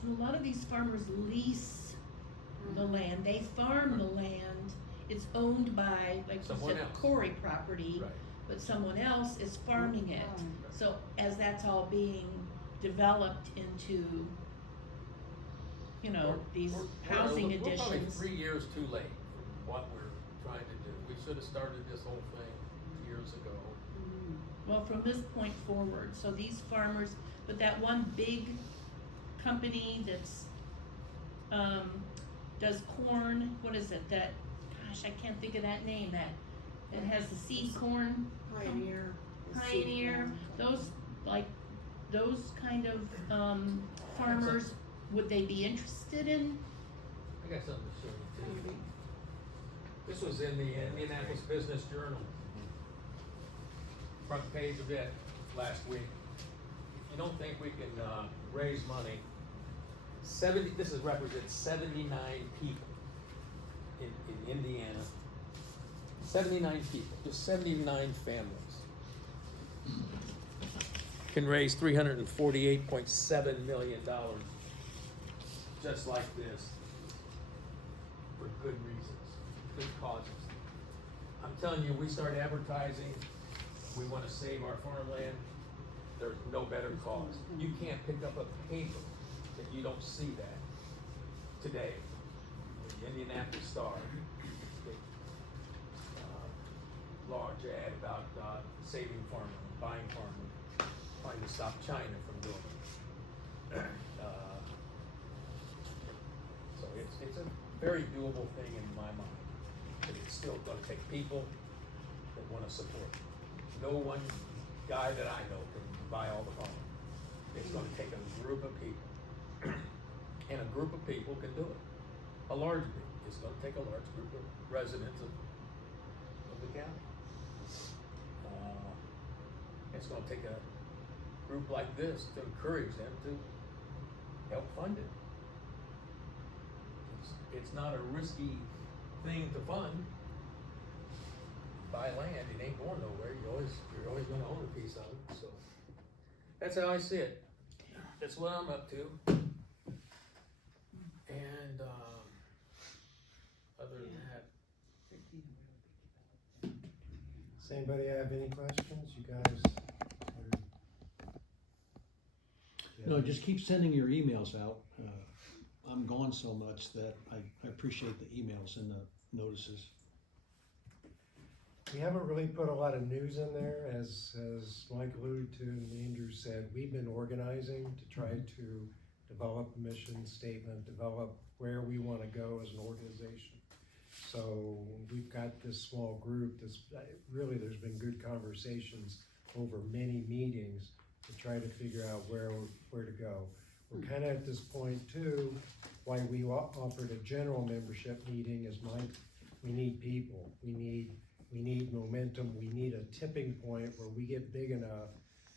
A lot of these farmers lease the land, they farm the land, it's owned by, like you Someone said, else. quarry property, Right. but someone else is farming it. So as that's all being developed into, you know, these housing We're probably additions. 3 years too late for what we're trying to do. We should have started this whole thing years ago. Well, from this point forward, so these farmers, but that one big company that's, does corn, what is it, that, gosh, I can't think of that name, that has the seed corn. Pioneer. Pioneer, those, like, those kind of, farmers, would they be interested in? I got something to show you too. This was in the Indianapolis Business Journal. Front page of it last week. If you don't think we can, raise money, this represents 79 people in Indiana. 79 people, just 79 families. Can raise $348.7 million just like this for good reasons, good causes. I'm telling you, we start advertising, we wanna save our farmland, there's no better cause. You can't pick up a paper that you don't see that today. The Indianapolis Star, big, large ad about, saving farmland, buying farmland, trying to stop China from doing it. So it's a very doable thing in my mind, but it's still gonna take people that wanna support it. No one guy that I know can buy all the farm. It's gonna take a group of people, and a group of people can do it. A large group, it's gonna take a large group of residents of the county. It's gonna take a group like this to encourage them to help fund it. It's not a risky thing to fund. Buy land, it ain't going nowhere, you're always gonna own a piece of it, so. That's how I see it. That's what I'm up to. And, other than that, Does anybody have any questions? You guys? No, just keep sending your emails out. I'm gone so much that I appreciate the emails and the notices. We haven't really put a lot of news in there, as Mike alluded to and Andrew said. We've been organizing to try to develop a mission statement, develop where we want to go as an organization. So we've got this small group that's really, there's been good conversations over many meetings to try to figure out where to go. We're kind of at this point too, why we offered a general membership meeting is we need people, we need momentum, we need a tipping point where we get big enough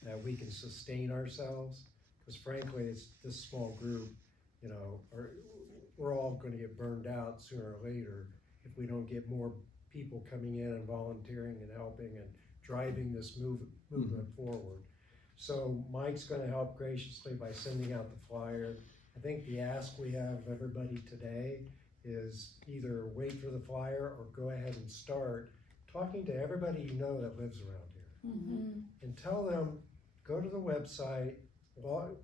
that we can sustain ourselves. Because frankly, it's this small group, we're all gonna get burned out sooner or later if we don't get more people coming in and volunteering and helping and driving this movement forward. So Mike's gonna help graciously by sending out the flyer. I think the ask we have of everybody today is either wait for the flyer or go ahead and start talking to everybody you know that lives around here. And tell them, go to the website,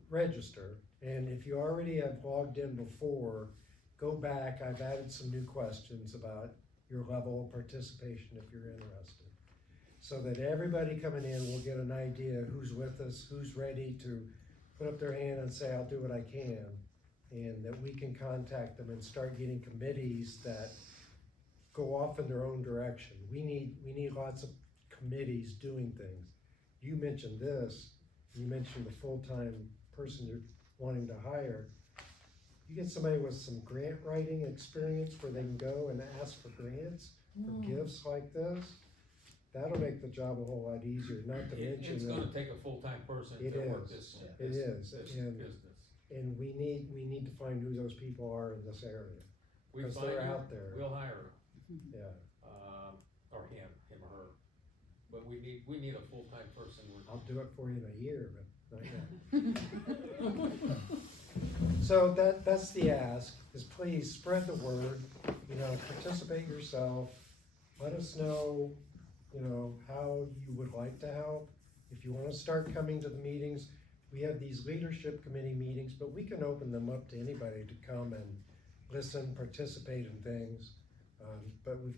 register, and if you already have logged in before, go back. I've added some new questions about your level of participation if you're interested. So that everybody coming in will get an idea who's with us, who's ready to put up their hand and say, I'll do what I can. And that we can contact them and start getting committees that go off in their own direction. We need lots of committees doing things. You mentioned this, you mentioned the full-time person you're wanting to hire. You get somebody with some grant writing experience where they can go and ask for grants, for gifts like this, that'll make the job a whole lot easier, not to mention it's that. gonna take a full-time person It to work is. this It is. And- business. And we need to find who those people are in this area, We because find they're her, out there. we'll hire her, Yeah, or him or her. But we need a full-time person. I'll do it for you in a year, but not yet. So that's the ask, is please spread the word, participate yourself. Let us know, how you would like to help. If you wanna start coming to the meetings, we have these leadership committee meetings, but we can open them up to anybody to come and listen, participate in things. But we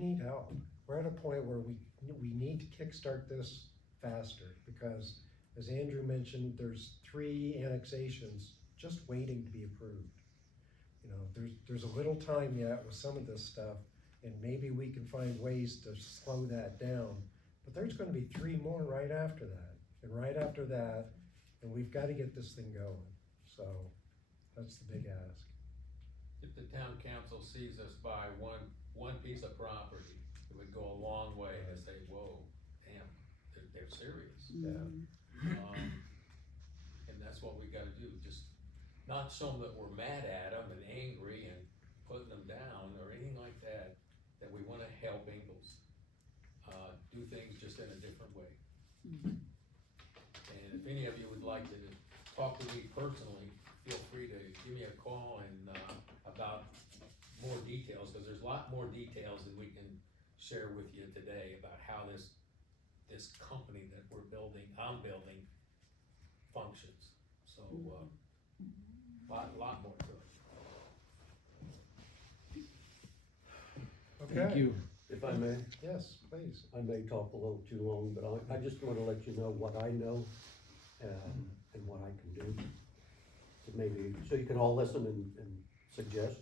need help. We're at a point where we need to kickstart this faster, because as Andrew mentioned, there's 3 annexations just waiting to be approved. There's a little time yet with some of this stuff, and maybe we can find ways to slow that down. But there's gonna be 3 more right after that, and right after that, and we've gotta get this thing going. So, that's the big ask. If the town council sees us buy one piece of property, it would go a long way to say, whoa, damn, they're serious. Yeah. And that's what we gotta do, just not show them that we're mad at them and angry and putting them down or anything like that, that we wanna help Ingalls. Do things just in a different way. And if any of you would like to talk to me personally, feel free to give me a call and, about more details, cause there's a lot more details than we can share with you today about how this company that I'm building functions. So, lot more to it. Thank you. If I may, Yes, please. I may talk a little too long, but I just wanna let you know what I know, and what I can do. To maybe, so you can all listen and suggest.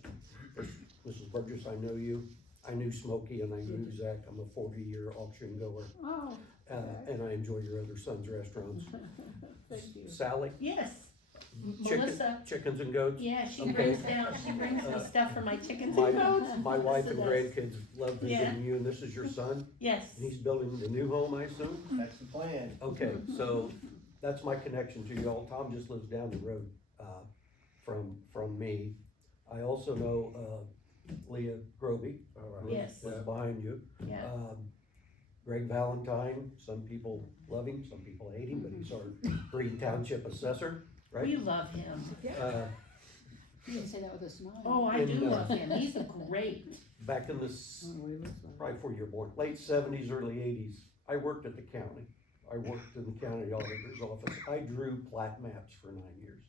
Mrs. Burgess, I know you, I knew Smokey and I knew Zach, I'm a 40-year auction goer, Oh, and I enjoy your other son's restaurants. thank you. Sally, Yes. Melissa, Chickens and goats. yeah, she Okay. brings me stuff for my chickens My, and goats. my wife and Melissa does. grandkids love visiting you, and this is your son? Yes, And he's building the new home, I assume? That's the plan. Okay, so that's my connection to you all. Tom just lives down the road, from me. I also know, Leah Groby, All who right. Yes. was behind you. yeah, Greg Valentine, some people love him, some people hate him, but he's our Green Township assessor, right? we love him. Uh, You didn't say that with a smile. Oh, I And, do love him, he's great. back in the, Oh, we love that. probably before you were born, late seventies, early eighties, I worked at the county. I worked in the county auditor's office. I drew plat maps for 9 years.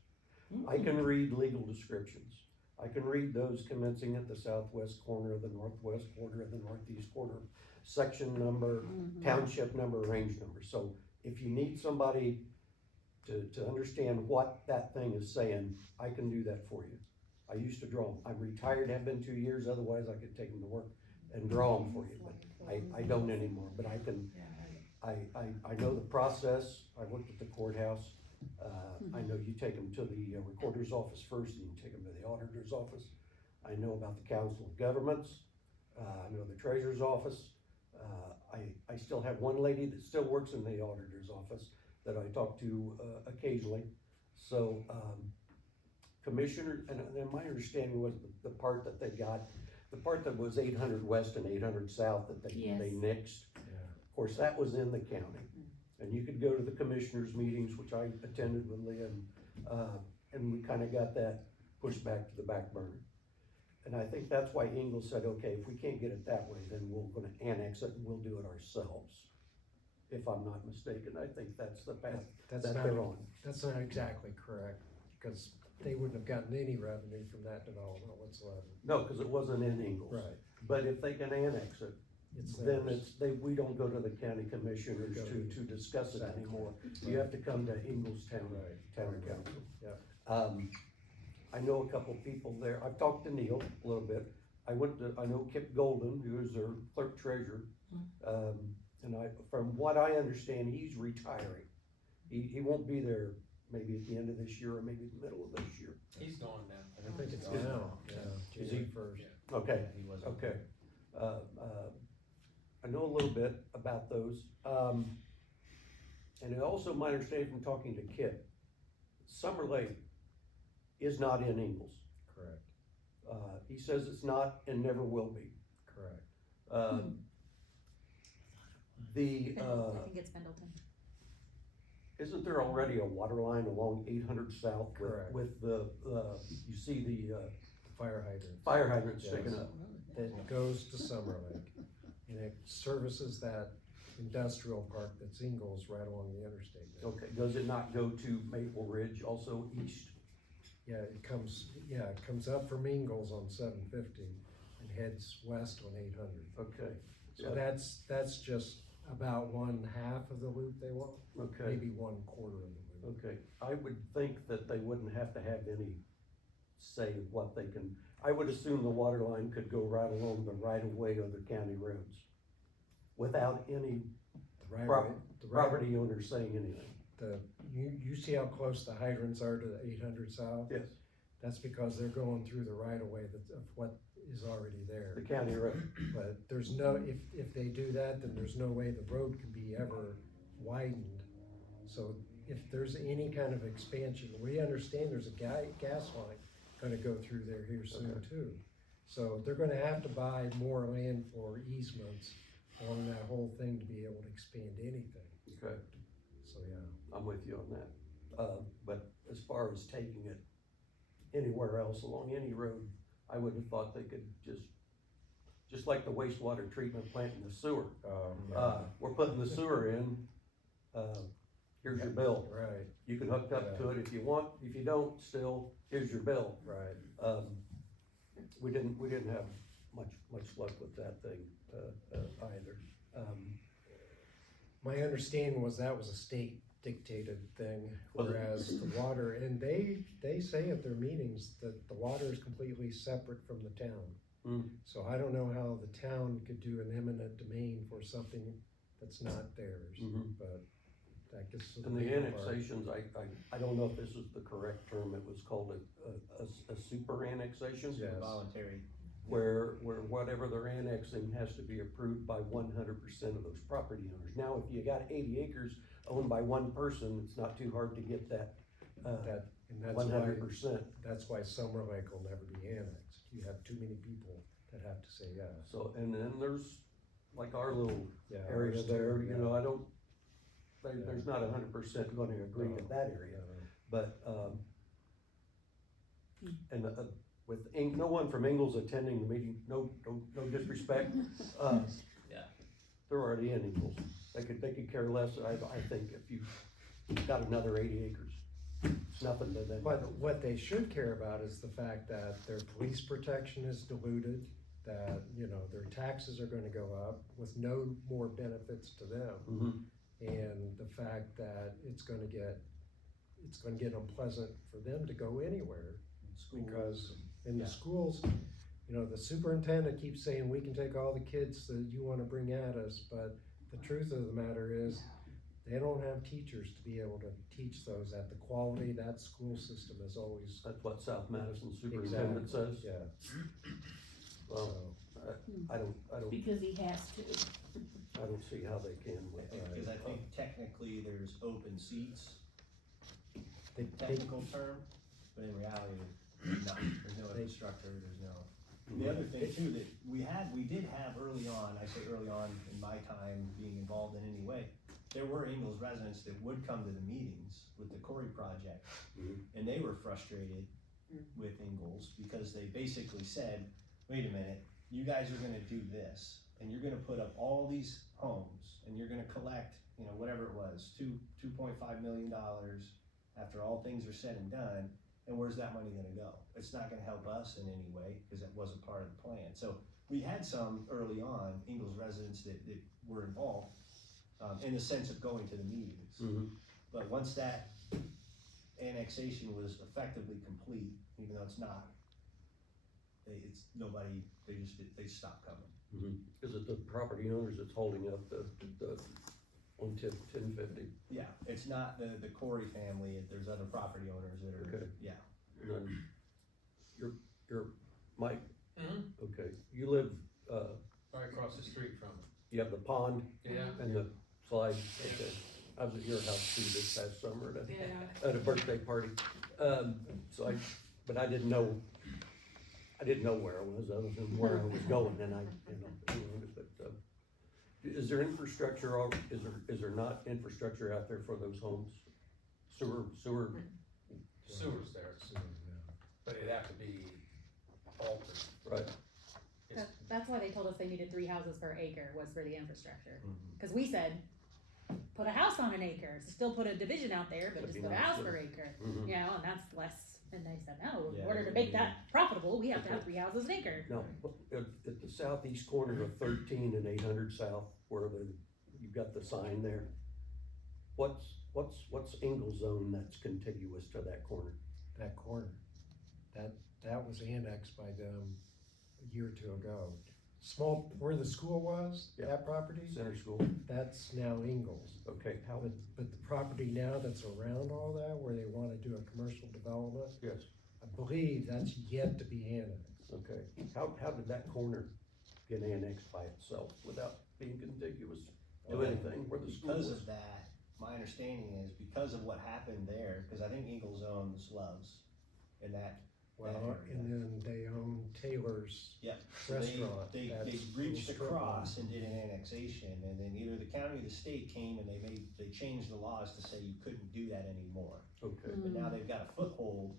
I can read legal descriptions. I can read those commencing at the southwest corner of the northwest quarter of the northeast quarter, section number, township number, range number. So if you need somebody to understand what that thing is saying, I can do that for you. I used to draw them. I'm retired, have been 2 years, otherwise I could take them to work and draw them for you, but I don't anymore. But I can, I know the process. I worked at the courthouse. I know you take them to the recorder's office first, and you take them to the auditor's office. I know about the council of governments. I know the treasurer's office. I still have one lady that still works in the auditor's office that I talk to occasionally. So, commissioner, and my understanding was the part that they got, the part that was 800 west and 800 south that they Yes. nixed. Of course, that was in the county. And you could go to the commissioners' meetings, which I attended with Leah, and we kinda got that pushed back to the back burner. And I think that's why Ingalls said, okay, if we can't get it that way, then we're gonna annex it and we'll do it ourselves. If I'm not mistaken, I think that's the path That's that not, they're on. that's not exactly correct, because they wouldn't have gotten any revenue from that development whatsoever. No, cause it wasn't in Ingalls. Right. But if they can annex it, It's then theirs. we don't go to the county commissioners to discuss it Exactly. anymore. You have to come to Ingalls Town Council. Yeah. I know a couple people there. I've talked to Neil a little bit. I know Kip Golden, who is their clerk treasurer. And from what I understand, he's retiring. He won't be there maybe at the end of this year or maybe the middle of this year. He's gone now. I think it's Is- now, yeah, Is he- January 1st. Okay, He was. okay. I know a little bit about those. And it also my understanding from talking to Kip, Summer Lake is not in Ingalls. Correct, He says it's not and never will be. correct. The, I think it's Pendleton. isn't there already a water line along 800 South Correct. with the, you see the Fire hydrant. fire hydrant Yes. sticking up? That goes to Summer Lake, and it services that industrial park that's Ingalls right along the interstate there. Okay, does it not go to Maple Ridge also east? Yeah, it comes up from Ingalls on 750 and heads west on 800. Okay, So that's just about 1/2 of the loop they want, okay, maybe 1/4 of the loop. okay. I would think that they wouldn't have to have any say of what they can. I would assume the water line could go right along the right of way of the county roads without any The right Prop- way, the right, property owner saying anything. you see how close the hydrants are to the 800 south? Yes. That's because they're going through the right of way of what is already The there. county road. But there's no, if they do that, then there's no way the road can be ever widened. So if there's any kind of expansion, we understand there's a gas line gonna go through there here soon Okay. too. So they're gonna have to buy more land for easements on that whole thing to be able to expand anything. Okay, So, yeah. I'm with you on that. But as far as taking it anywhere else along any road, I would have thought they could just like the wastewater treatment plant and the sewer. We're putting the sewer in, here's your bill. Right, You can hook up to it if you want, if you don't, still, here's your bill. right. We didn't have much luck with that thing, either. My understanding was that was a state dictated thing, Was it? whereas the water, and they say at their meetings that the water is completely separate from the town. Hmm. So I don't know how the town could do an eminent domain for something that's not theirs, Mhm. but that gets to the And the legal part. annexations, I don't know if this is the correct term, it was called a super annexation? Yes. Voluntary. Where whatever they're annexing has to be approved by 100% of those property owners. Now, if you got 80 acres owned by one person, it's not too hard to get that, And that's 100%. That's why Summer Lake will never be annexed. You have too many people that have to say yes. So, and then there's, like our little Yeah, area ours too, there, you yeah. know, there's not 100% gonna agree to that area. But, and, with no one from Ingles attending the meeting, no disrespect, Yeah. they're already in Ingles. They could care less, I think, if you got another 80 acres. It's nothing to them. But what they should care about is the fact that their police protection is diluted, that, you know, their taxes are gonna go up with no more benefits to them. Mhm. And the fact that it's gonna get unpleasant for them to go anywhere. Because in the Yeah. schools, you know, the superintendent keeps saying, we can take all the kids that you wanna bring at us, but the truth of the matter is, they don't have teachers to be able to teach those at the quality that school system has always. That's what South Madison Superintendent says. Yeah. Well, So, I don't Because he has to. see how they can with Because I think technically there's open seats, they, technical term, but in reality, there's no instructor, there's no. The other thing too, that we did have early on, I say early on in my time being involved in any way, there were Ingles residents that would come to the meetings with the Corey project, and they were frustrated with Ingles because they basically said, wait a minute, you guys are gonna do this, and you're gonna put up all these homes, and you're gonna collect, you know, whatever it was, $2.5 million after all things are said and done, and where's that money gonna go? It's not gonna help us in any way, because it wasn't part of the plan. So we had some early on, Ingles residents that were involved, in the sense of going to the meetings. But once that annexation was effectively complete, even though it's not, they stopped coming. Is it the property owners that's holding up the on 1050? Yeah, it's not the Corey family, there's other property owners that are, Okay. yeah. And then you're Mike? Mhm. Okay, you live, Right across the street from you have the pond it. and the slide, okay. I was at your house too this past summer Yeah. at a birthday party. But I didn't know where I was, other than where I was going, and but, is there infrastructure, is there not infrastructure out there for those homes? Sewer, Sewer's there, but it'd have to be altered. right, That's why they told us they needed 3 houses per acre was for the infrastructure. Mhm. Cause we said, put a house on an acre, still put a division out there, but That'd just be put a nice, house yeah. per acre. Mhm. You know, and that's less, and they said, no, in Yeah, order to it make would be- that profitable, we have to have 3 houses an acre. now, at the southeast corner of 13 and 800 South, where you've got the sign there, what's Ingalls zone that's contiguous to that corner? that corner, that was annexed by them a year or two ago. Small, where the school was, Yeah. that property, Center School, that's now Ingalls. okay, how, But the property now that's around all that, where they wanna do a commercial development, yes, I believe that's yet to be annexed. okay. How did that corner get annexed by itself without being contiguous to Well, anything where the school Because was? of that, my understanding is because of what happened there, because I think Ingles owns Love's in that Well, area. and then they own Taylor's Yep, so they restaurant. they That's reached strip across mall. and did an annexation, and then either the county or the state came and they changed the laws to say you couldn't do that anymore. Okay, But now they've got a foothold,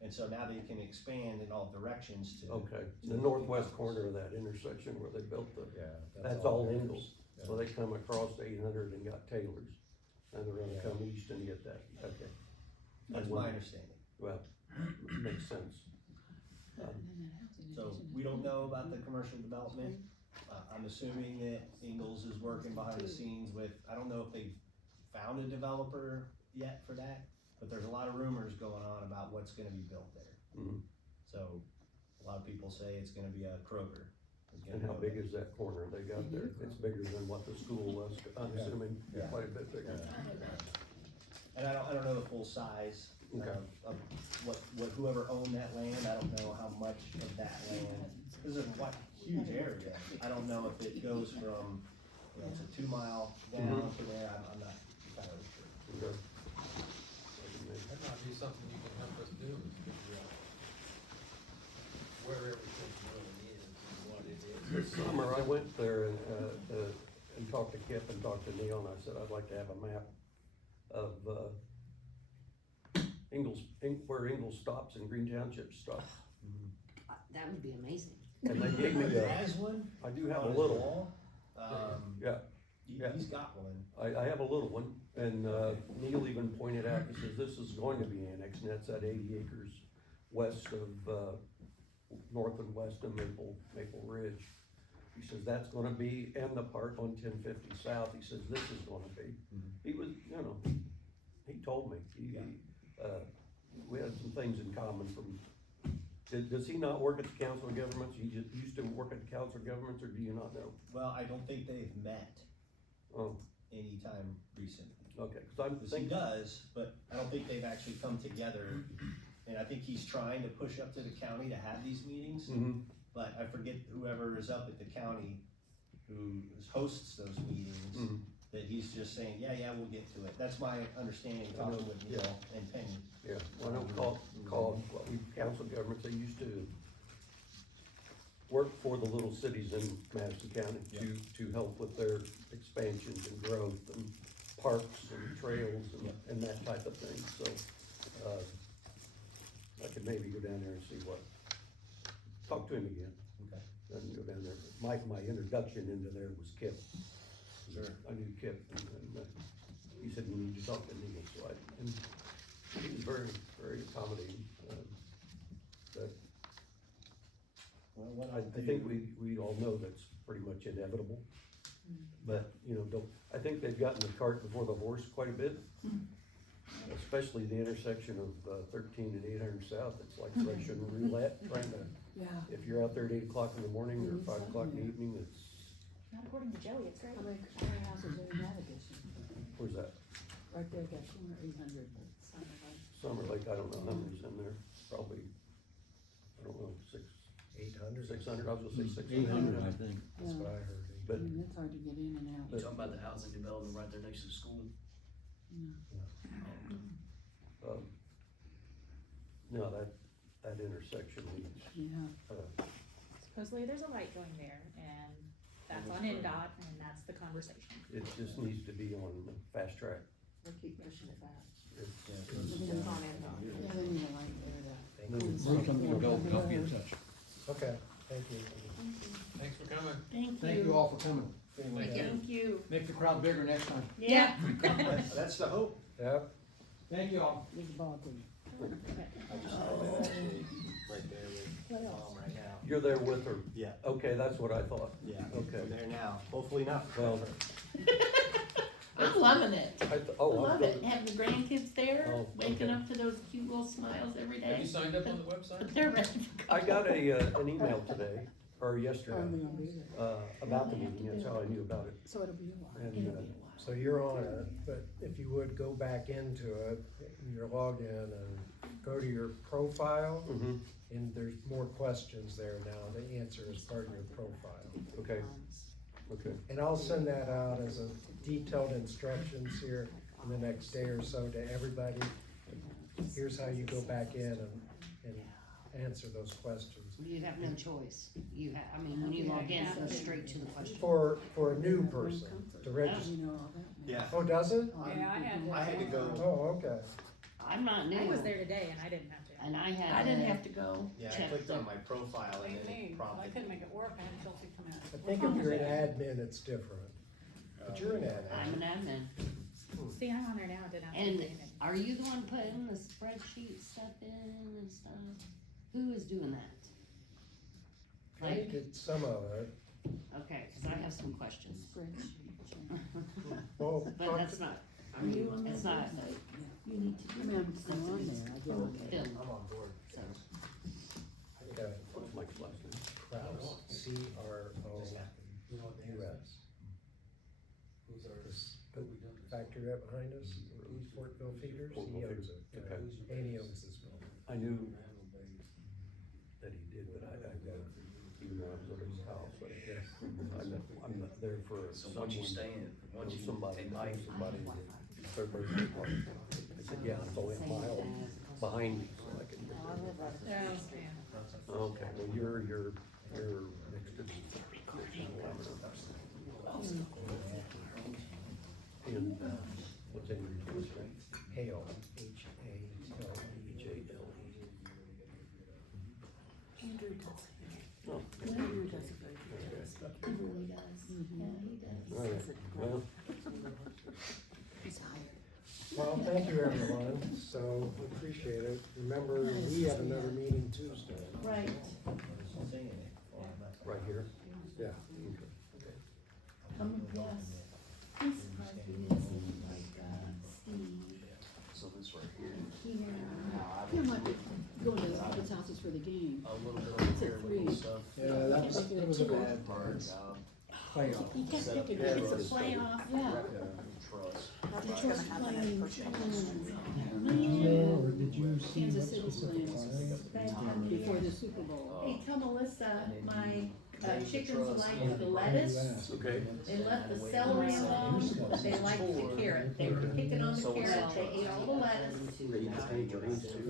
and so now they can expand in all directions to. okay, the northwest corner of that intersection where they built the, Yeah. that's all theirs. Ingalls. So they come across 800 and got Taylor's, and they're gonna come east and get that, okay. That's my understanding. Well, makes sense. So we don't know about the commercial development. I'm assuming that Ingles is working behind the scenes with, I don't know if they've found a developer yet for that, but there's a lot of rumors going on about what's gonna be built there. Mhm. So a lot of people say it's gonna be a Kroger. And how big is that corner they got there? It's bigger than what the school was, I'm Yeah. assuming, Yeah. quite a bit bigger. And I don't know the full size Okay. of what whoever owned that land, I don't know how much of that land, this is a huge area. I don't know if it goes from, you know, it's a 2 mile down to there, I'm not entirely sure. Okay. That might be something you can help us do, is figure out where everything really is and what it is. This summer, I went there and talked to Kip and talked to Neil, and I said, I'd like to have a map of, where Ingalls stops and Green Township stops. That would be amazing. And they gave me He a, has one I do have on a his little, wall. yeah, yeah. He's got one. I have a little one, and, Neil even pointed out, he says, this is going to be annexed, and that's at 80 acres west of, north and west of Maple Ridge. He says, that's gonna be, and the part on 1050 south, he says, this is gonna be. He was, you know, he told me, we had some things in common from, does he not work at the Council of Governments? He just used to work at the Council of Governments, or do you not know? Well, I don't think they've met Oh, anytime recently. okay, cause I'm He thinking, does, but I don't think they've actually come together. And I think he's trying to push up to the county to have these meetings, mhm, but I forget whoever is up at the county who hosts those meetings, mhm. that he's just saying, yeah, we'll get to it. That's my understanding, talking with Neil and Penny. Yeah, well, I don't call what we, council governments, they used to work for the little cities in Madison County to help with their expansions and growth and parks and trails and that type of thing, so, I could maybe go down there and see talk to him again. Okay. Then go down there. My introduction into there was Kip. Sure. I knew Kip, and he said, you need to talk to Neil, so and he was very, very accommodating. But Well, what I think we all know that's pretty much inevitable. But, you know, I think they've gotten the cart before the horse quite a bit. Especially the intersection of 13 and 800 South, it's like Russian roulette, trying to, Yeah. if you're out there at 8 o'clock in the morning or 5 o'clock in the evening, it's, Not according to Joey, it's great. How many houses are in that addition? where's that? Right there, got 800, Summer Lake, I don't know how many's in there, probably, I don't know, 800? 600, I was gonna say 600. 800, I think. That's what I heard. I But, mean, it's hard to get in and out. You talking about the housing development right there next to the school? no, that intersection needs, Yeah, Supposedly there's a light going there, and that's on NDOT, and that's the conversation. it just needs to be on the fast track. We'll keep pushing it back. It's- It's on and on. yeah, they need a light there to. Thank you. Something will go, I'll be in touch. Okay, thank you. Thanks for coming. Thank you all for coming. Thank you. Make the crowd bigger next time. Yeah. That's the hope. Yep. Thank you all. Big ball team. I just right there with Mom right now. You're there with her? Yeah. Okay, that's what I thought. Yeah, Okay. I'm there now. Hopefully not. Well, I'm loving it. I I'm love it. good. Having the grandkids there, Oh, waking okay. up to those cute little smiles every Have you day. signed up on the website? But they're ready to go. I got an email today, or yesterday, Are we gonna be there? about the meeting, that's how I knew about it. So it'll be a while. And, It'll be a while. So you're on it, but if you would go back into it, your login and go to your profile, mhm, and there's more questions there now to answer as part of your profile. okay, okay. And I'll send that out as a detailed instructions here in the next day or so to everybody. Here's how you go back in and answer those questions. You have no choice. I mean, when you log in, it goes straight to the question. For a new person to register. You know all that. Yeah. Oh, does it? I had to go. Oh, okay. I'm not new. I was there today, and I didn't have to. And I had. I didn't have to go. Yeah, I check clicked the- on my profile and then it I prompted. couldn't make it work, I had Chelsea come out. I think if you're an admin, it's different. But you're an I'm an admin. admin. See, I'm on there now, didn't have to And do anything. are you the one putting the spreadsheet stuff in and stuff? Who is doing that? I did some of it. Okay, cause I have some questions. Spreadsheet. Well, But that's not, I mean, it's not, You need to I do mean, I'm still on there, I get on there. Bill, I'm on board. so. okay, What's Mike's last name? Kraus, C-R factory right behind us, East Portville Feeders, he Portville owns Feeders, it. okay. And he owns this building. I knew that he did, but I even though I was at his house, I'm not there for So once you someone, stand, once you somebody, take Mike, somebody, their birthday party. I said, yeah, it's only a mile behind me, so I can get there. Okay, well, you're next to. And, what's in your list? Hale, H-A-L-E. H-A-L-E. Andrew does. Oh. Andrew does a very good job. He really does. Yeah, he does. All right, well, Well, thank you, everyone, so we appreciate it. Remember, we have another meeting Tuesday. Right. right here. Yeah. Yes. I'm surprised we didn't see like, Steve so this right here, here. You might be going to the kids' houses for the game. a little bit over here with the stuff. Yeah, that was a bad Hard job. playoff. You kept Set up thinking the it's a trust. playoff, yeah. Trust. Nothing's gonna happen at Playing, First Or did you see Kansas what City's specific playing time? before the Super Bowl. Hey, tell Melissa, my Name the chickens trust. like the lettuce. Okay. They left the celery alone, but they liked the carrot. They were picking on the carrot, they ate all the lettuce. They eat tangerines too.